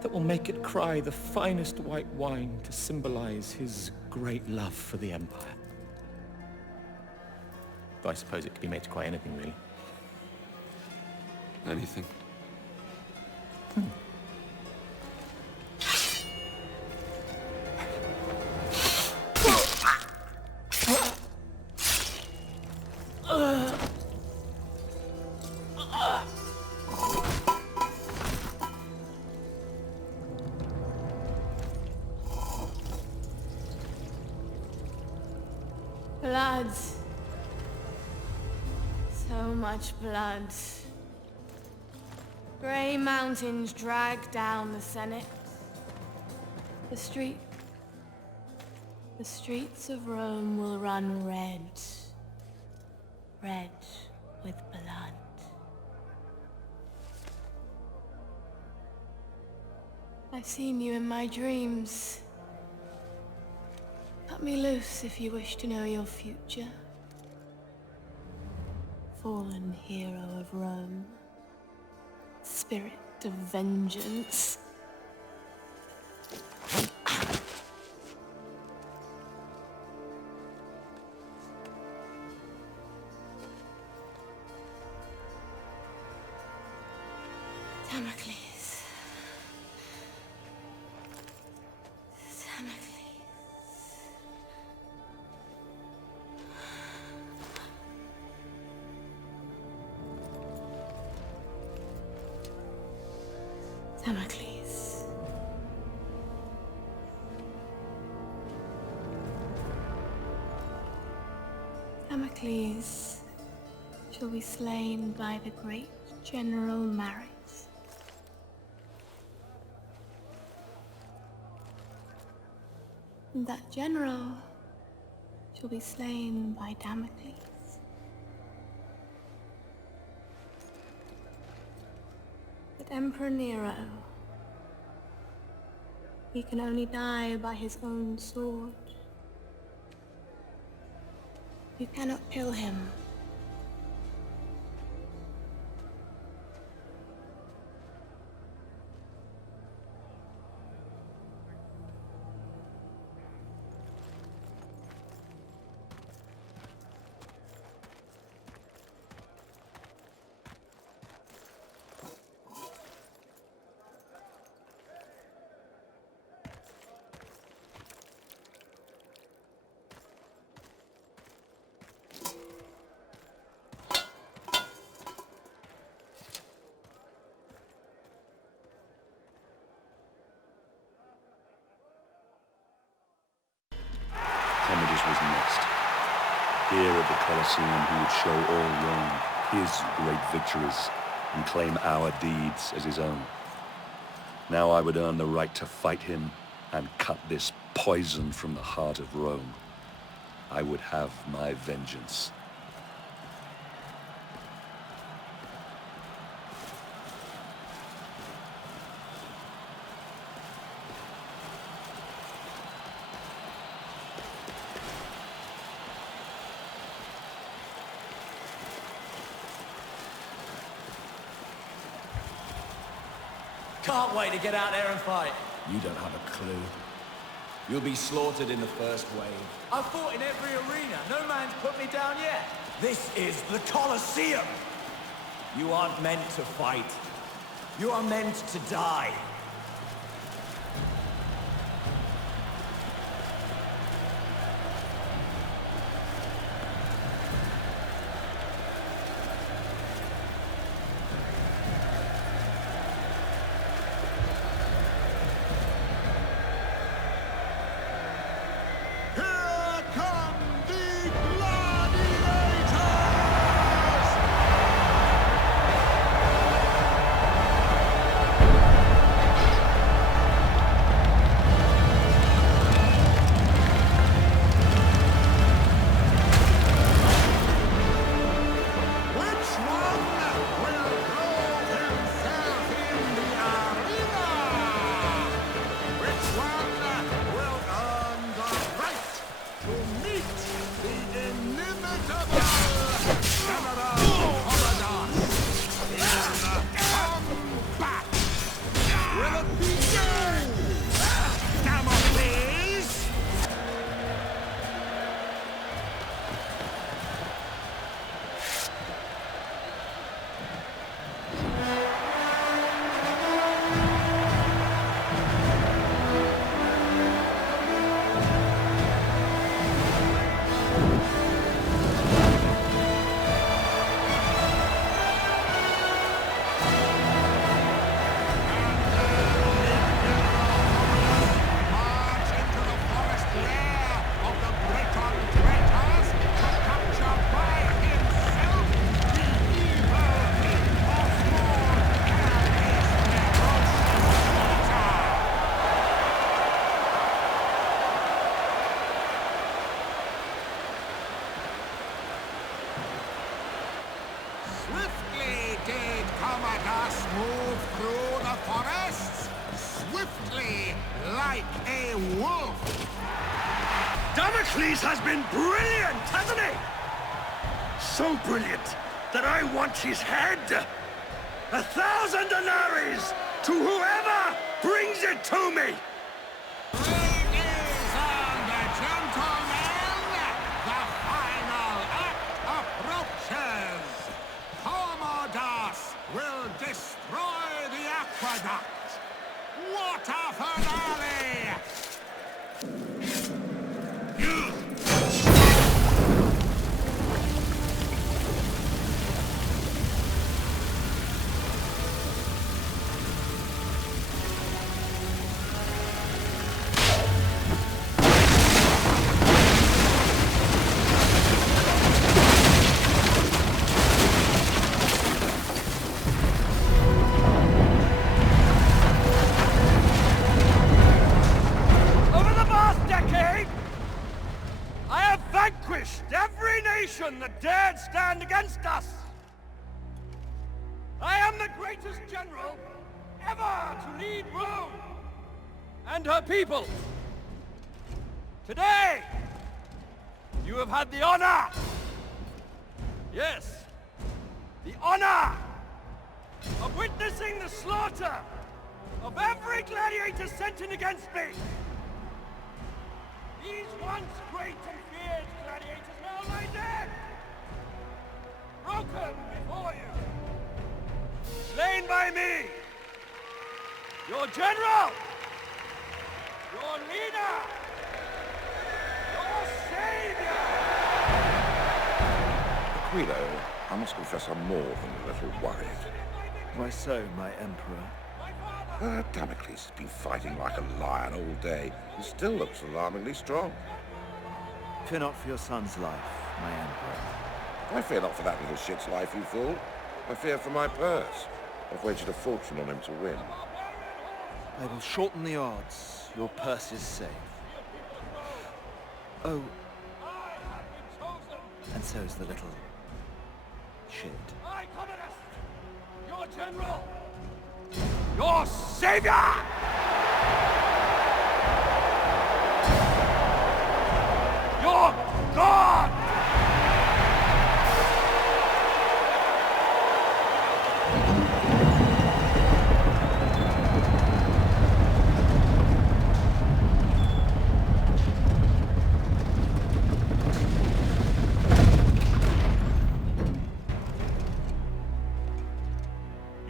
that will make it cry the finest white wine to symbolize his great love for the Empire. Though I suppose it could be made to cry anything, really. Anything? Blood. So much blood. Grey mountains drag down the Senate. The streets of Rome will run red. Red with blood. I've seen you in my dreams. Cut me loose if you wish to know your future. Fallen hero of Rome. Spirit of vengeance. Damocles. Damocles. Damocles shall be slain by the great General Ryse. And that general shall be slain by Damocles. But Emperor Nero, he can only die by his own sword. You cannot kill him. Commodus was next. Here at the Colosseum, he would show all Rome his great victories and claim our deeds as his own. Now I would earn the right to fight him and cut this poison from the heart of Rome. I would have my vengeance. Can't wait to get out there and fight. You don't have a clue. You'll be slaughtered in the first wave. I've fought in every arena. No man's put me down yet. This is the Colosseum. You aren't meant to fight. You are meant to die. like a wolf. Damocles has been brilliant, hasn't he? So brilliant that I want his head. 1,000 denaries to whoever brings it to me. Ladies and gentlemen, the final act approaches. Commodus will destroy the aqueduct. What a finale! Over the past decade, I have vanquished every nation that dared stand against us. I am the greatest general ever to lead Rome and her people. Today, you have had the honor, yes, the honor of witnessing the slaughter of every gladiator sent in against me. These once great and feared gladiators now lie dead, broken before you, slain by me, your general, your leader, your savior! Aquilo, I must confess I'm more than a little worried. Why so, my emperor? Damocles has been fighting like a lion all day and still looks alarmingly strong. Fear not for your son's life, my emperor. I fear not for that little shit's life, you fool. I fear for my purse. I've wagered a fortune on him to win. I will shorten the odds. Your purse is safe. Oh. And so is the little shit. I, Commodus, your general, your savior! Your God!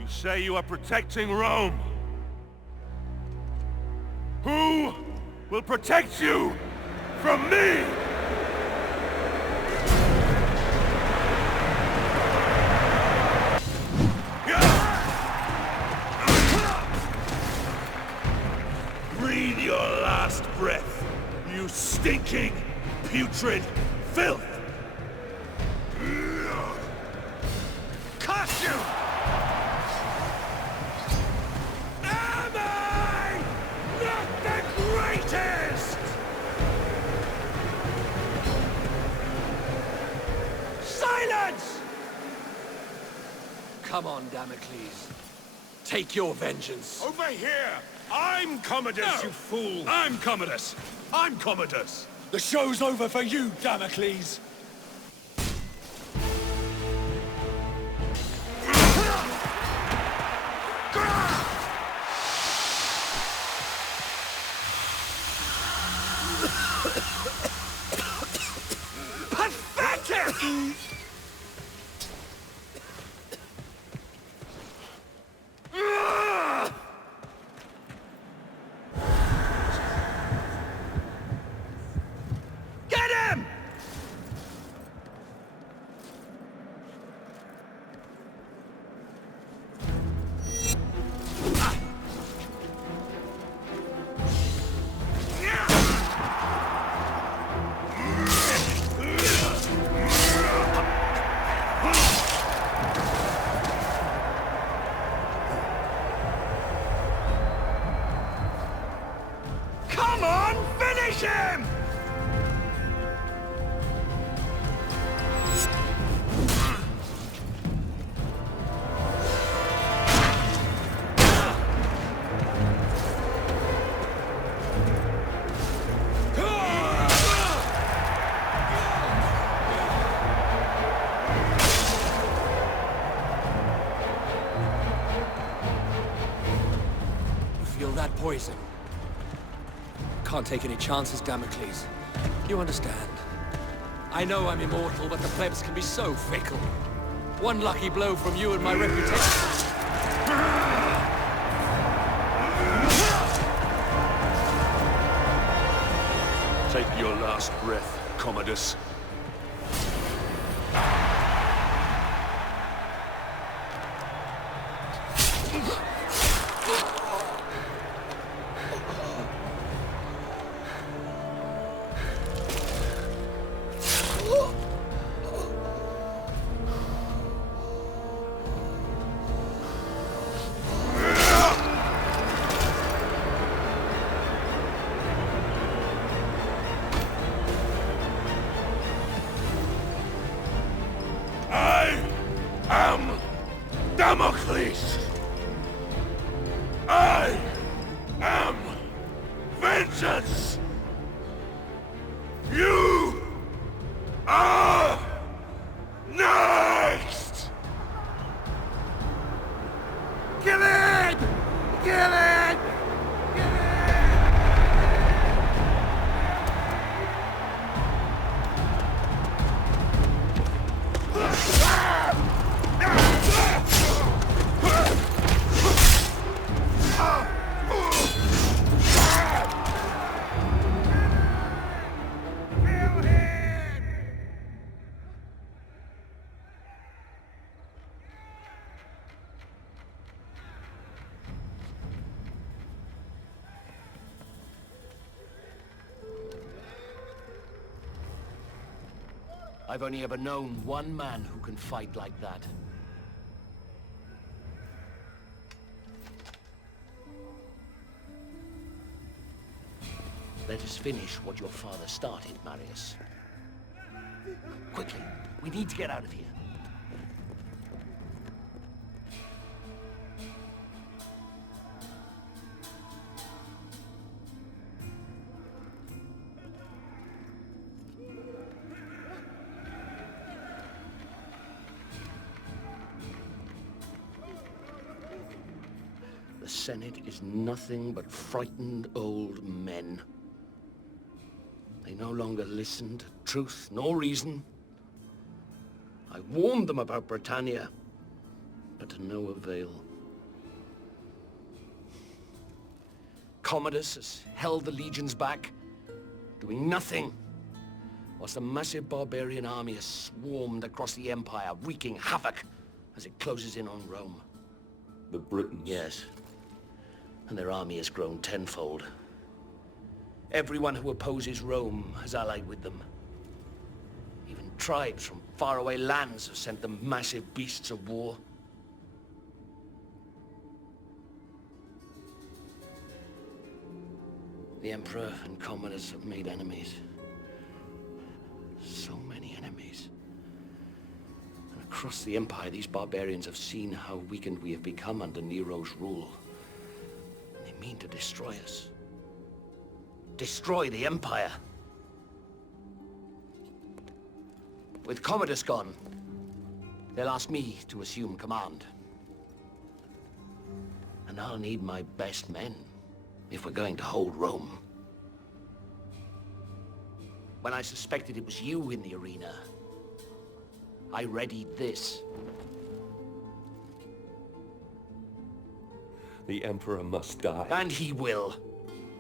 Say you are protecting Rome. Who will protect you from me? Breathe your last breath, you stinking, putrid filth! Curse you! Silence! Come on, Damocles. Take your vengeance. Over here! I'm Commodus, No. you fool! I'm Commodus! I'm Commodus! The show's over for you, Damocles! Pathetic! Get him! Come on, finish him! poison. Can't take any chances, Damocles. You understand? I know I'm immortal, but the plebs can be so fickle. One lucky blow from you and my reputation... Take your last breath, Commodus. Damocles! I am vengeance! You are next! Kill it! Kill it! I've only ever known one man who can fight like that. Let us finish what your father started, Marius. Quickly, we need to get out of here. The Senate is nothing but frightened old men. They no longer listen to truth nor reason. I warned them about Britannia, but to no avail. Commodus has held the legions back, doing nothing, whilst a massive barbarian army has swarmed across the Empire, wreaking havoc as it closes in on Rome. The Britons? Yes. And their army has grown tenfold. Everyone who opposes Rome has allied with them. Even tribes from faraway lands have sent them massive beasts of war. The Emperor and Commodus have made enemies. So many enemies. And across the Empire, these barbarians have seen how weakened we have become under Nero's rule. And they mean to destroy us. Destroy the Empire. With Commodus gone, they'll ask me to assume command. And I'll need my best men if we're going to hold Rome. When I suspected it was you in the arena, I readied this. The Emperor must die. And he will.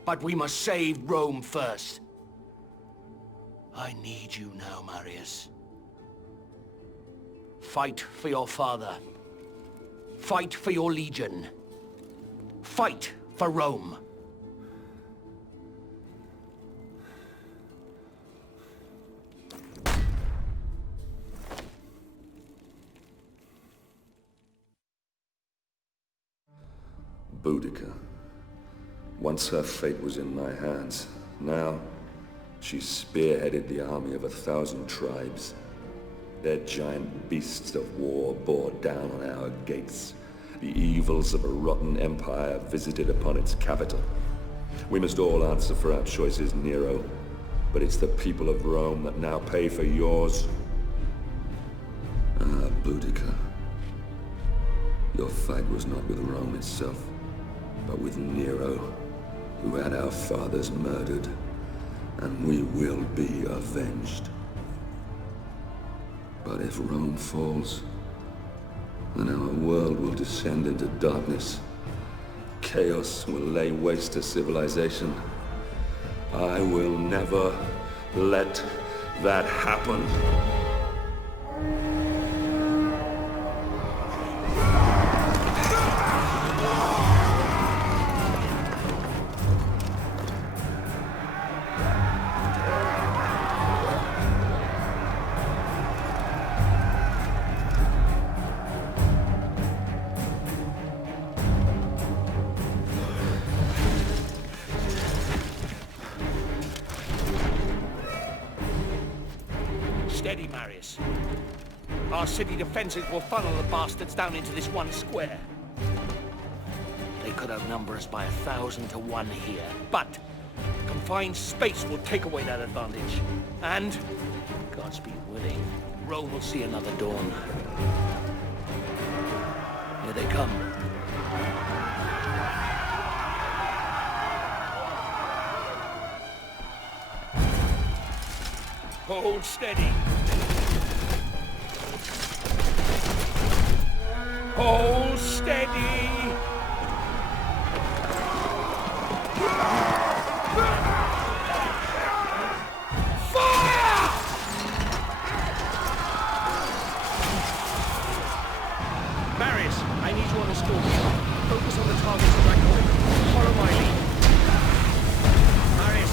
But we must save Rome first. I need you now, Marius. Fight for your father. Fight for your legion. Fight for Rome. Boudica. Once her fate was in my hands. Now, she spearheaded the army of 1,000 tribes. Their giant beasts of war bore down on our gates. The evils of a rotten empire visited upon its capital. We must all answer for our choices, Nero. But it's the people of Rome that now pay for yours. Ah, Boudica. Your fight was not with Rome itself, but with Nero. who had our fathers murdered, and we will be avenged. But if Rome falls, then our world will descend into darkness. Chaos will lay waste to civilization. I will never let that happen. Steady, Marius. Our city defenses will funnel the bastards down into this one square. They could outnumber us by 1,000 to 1 here, but confined space will take away that advantage. And, God's be willing, Rome will see another dawn. Here they come. Hold steady. Hold steady. Fire! Marius, I need you on the stalk. Focus on the targets as I point. Follow my lead. Marius,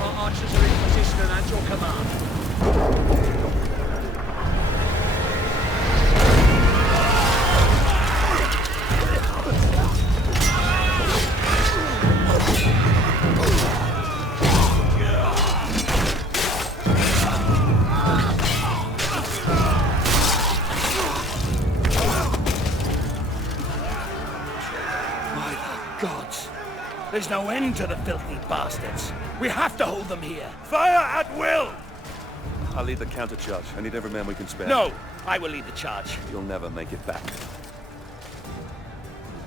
our archers are in position and at your command. There's no end to the filthy bastards. We have to hold them here. Fire at will! I'll lead the counter-charge. I need every man we can spare. No! I will lead the charge. You'll never make it back.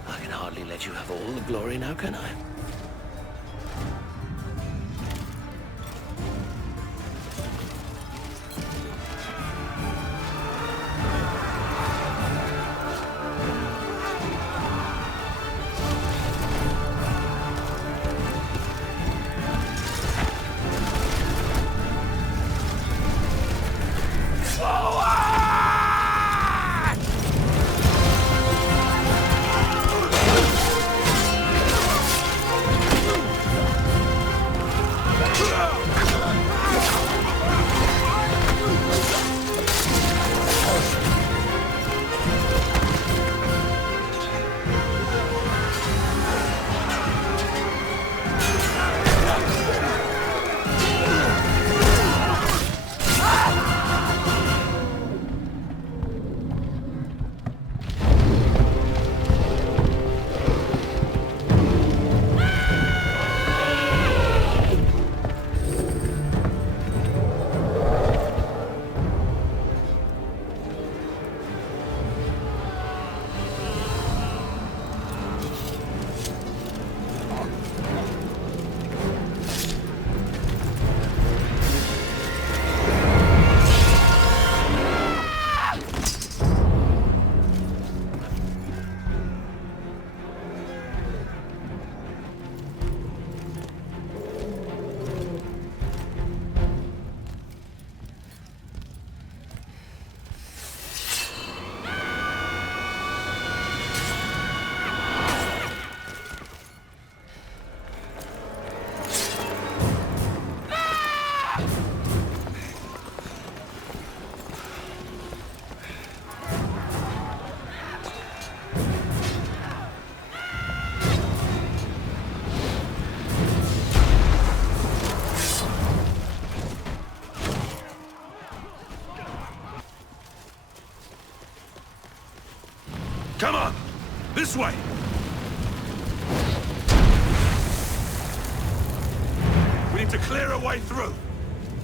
I can hardly let you have all the glory now, can I? Come on! This way! We need to clear a way through.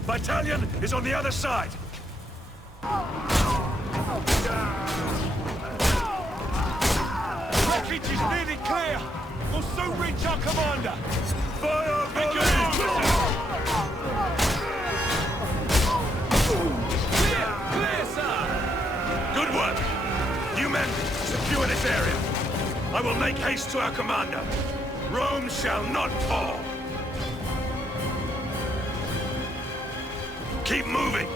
Battalion is on the other side. Wreckage is nearly clear. We'll soon reach our commander. Fire! Make your own! Clear, sir! Good work! You men, secure this area. I will make haste to our commander. Rome shall not fall. Keep moving!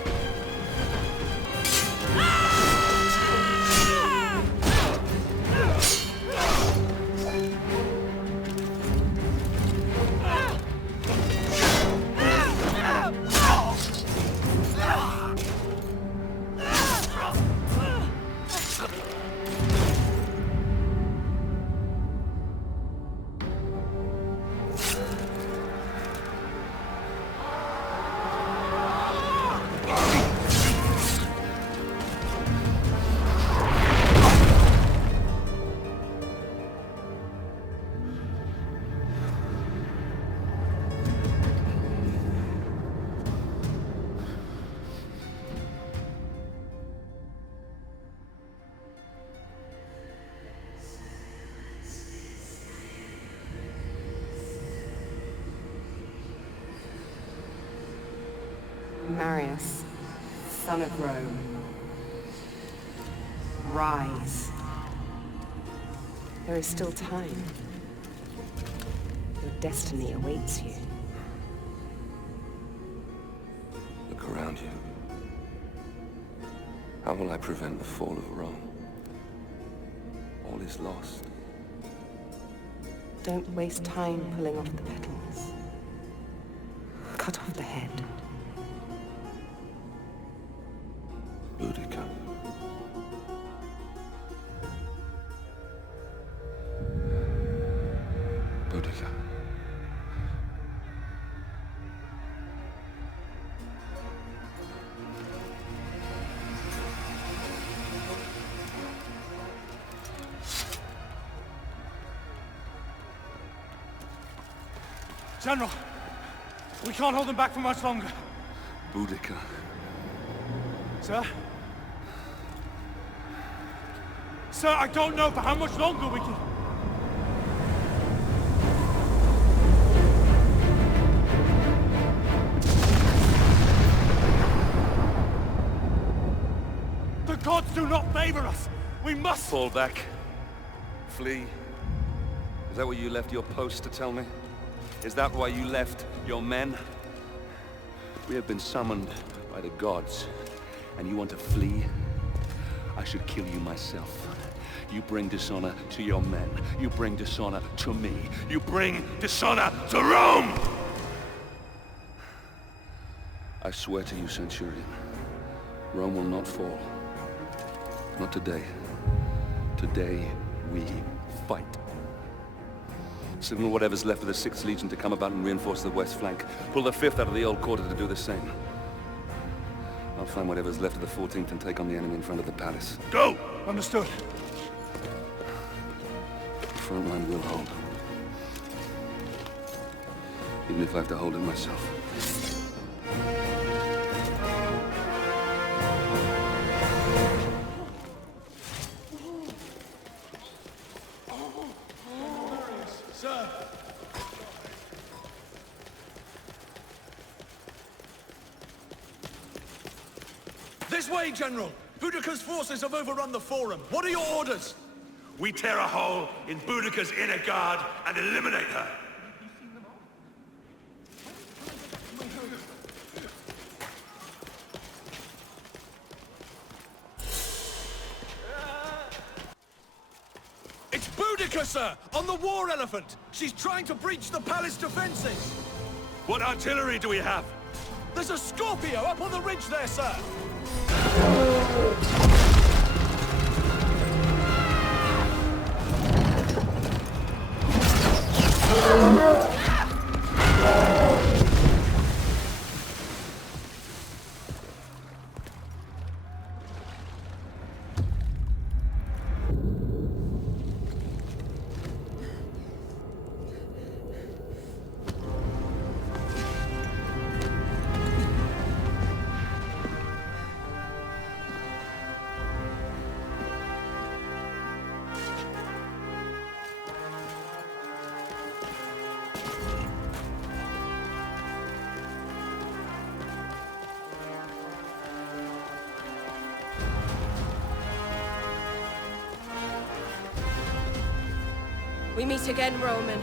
Marius, son of Rome. Rise. There is still time. Your destiny awaits you. Look around you. How will I prevent the fall of Rome? All is lost. Don't waste time pulling off the petals. Cut off the head. Boudica. Boudica. General, we can't hold them back for much longer. Boudica. Sir? Sir, I don't know for how much longer we can... The gods do not favor us! We must... Fall back. Flee. Is that what you left your post to tell me? Is that why you left your men? We have been summoned by the gods, and you want to flee? I should kill you myself. You bring dishonor to your men. You bring dishonor to me. You bring dishonor to Rome! I swear to you, Centurion, Rome will not fall. Not today. Today, we fight. Signal whatever's left of the 6th Legion to come about and reinforce the west flank. Pull the 5th out of the old quarter to do the same. I'll find whatever's left of the 14th and take on the enemy in front of the palace. Go! Understood. The front line will hold. Even if I have to hold it myself. Sir! This way, General! Boudica's forces have overrun the Forum. What are your orders? We tear a hole in Boudica's inner guard and eliminate her. It's Boudica, sir! On the war elephant! She's trying to breach the palace defenses! What artillery do we have? There's a Scorpio up on the ridge there, sir! We meet again, Roman.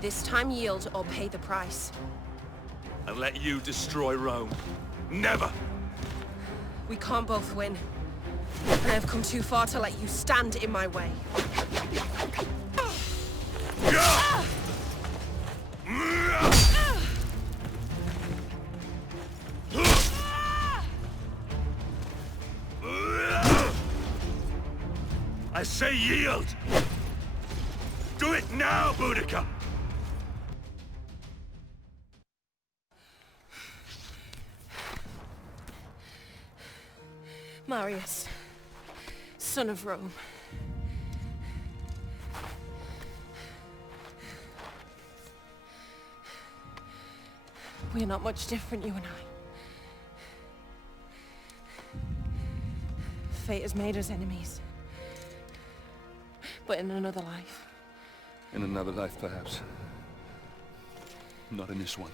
This time yield or pay the price. And let you destroy Rome. Never! We can't both win. And I've come too far to let you stand in my way. I say yield! Do it now, Boudica! Marius, son of Rome. We're not much different, you and I. Fate has made us enemies. But in another life. In another life, perhaps. Not in this one.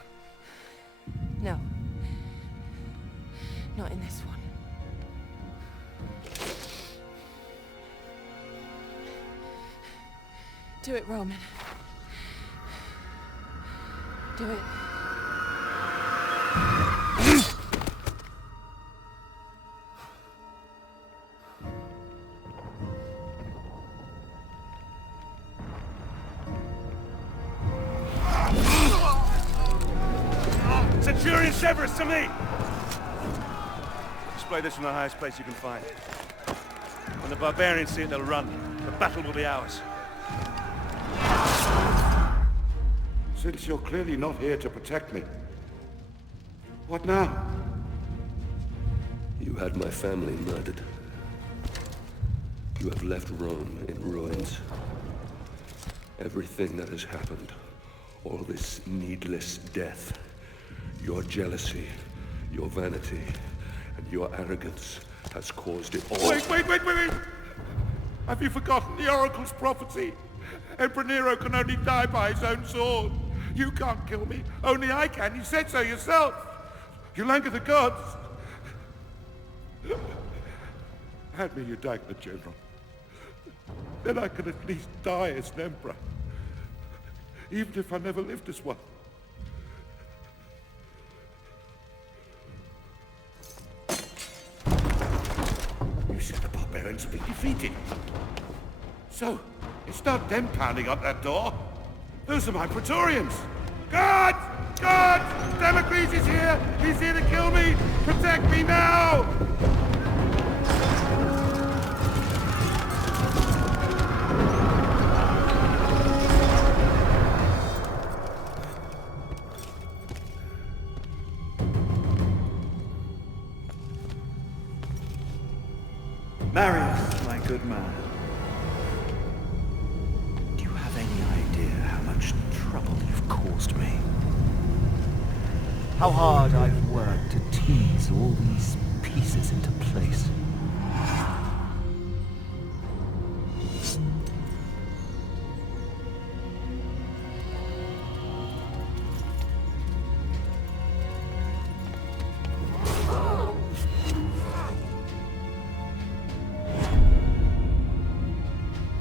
No. Not in this one. Do it, Roman. Do it. Centurion Severus, to me! Display this from the highest place you can find. When the barbarians see it, they'll run. The battle will be ours. Since you're clearly not here to protect me, what now? You had my family murdered. You have left Rome in ruins. Everything that has happened, all this needless death, your jealousy, your vanity, and your arrogance has caused it all. Wait! Have you forgotten the Oracle's prophecy? Emperor Nero can only die by his own sword. You can't kill me. Only I can. You said so yourself. You anger the gods. Hand me your dagger, General. Then I can at least die as an emperor. Even if I never lived as one. You said the barbarians have been defeated. So, it's not them pounding up that door. Those are my Praetorians. Guards! Guards! Damocles is here! He's here to kill me! Protect me now! Marius, my good man. Do you have any idea how much trouble you've caused me? How hard I've worked to tease all these pieces into place.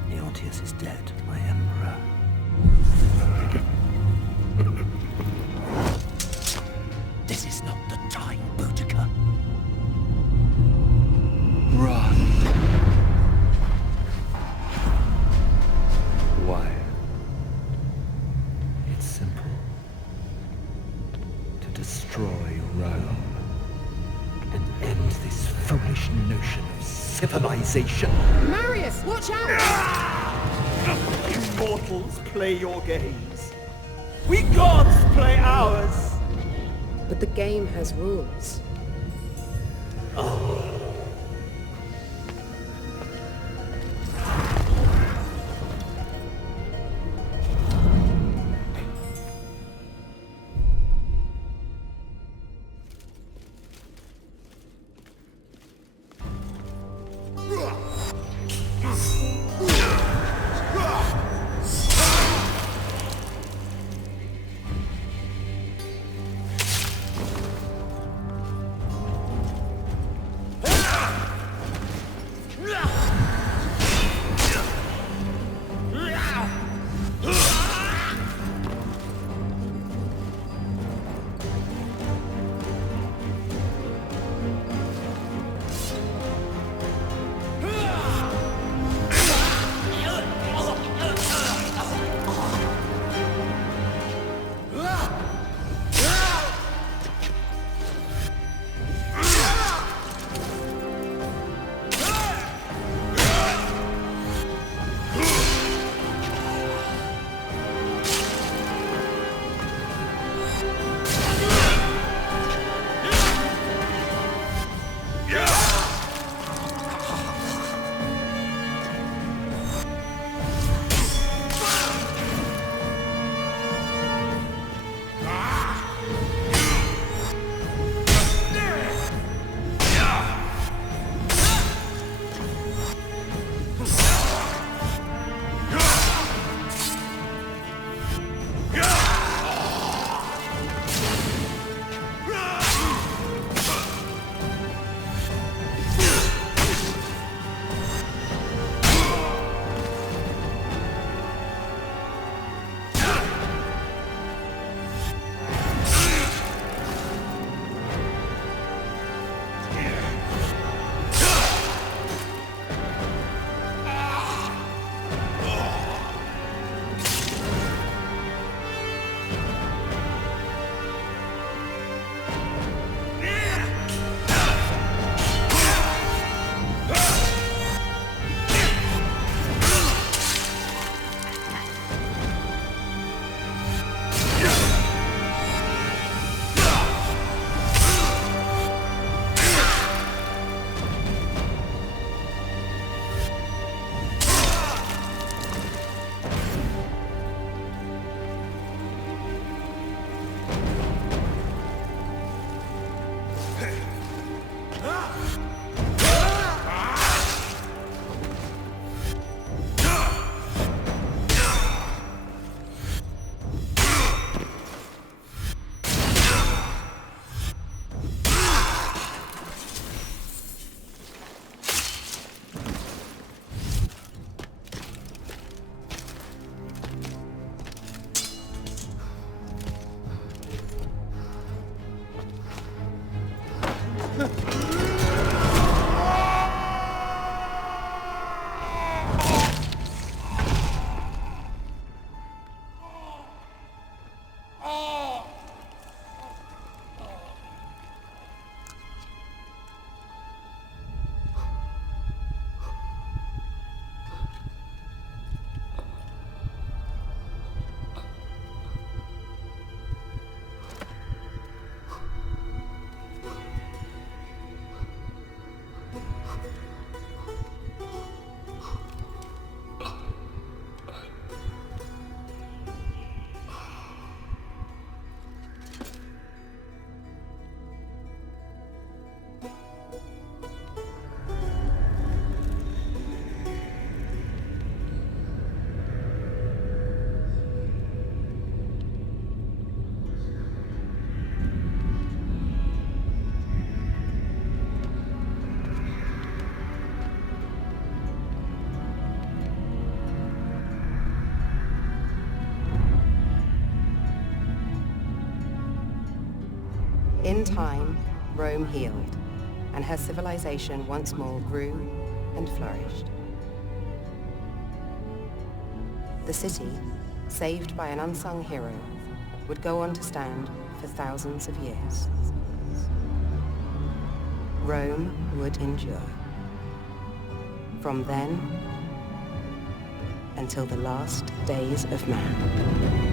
Leontius is dead, my emperor. This is not the time, Boudica. Run. Why? It's simple. To destroy Rome. And end this foolish notion of civilization. Marius, watch out! You mortals play your games. We gods play ours. But the game has rules. Oh. In time, Rome healed, and her civilization once more grew and flourished. The city, saved by an unsung hero, would go on to stand for thousands of years. Rome would endure. From then until the last days of man.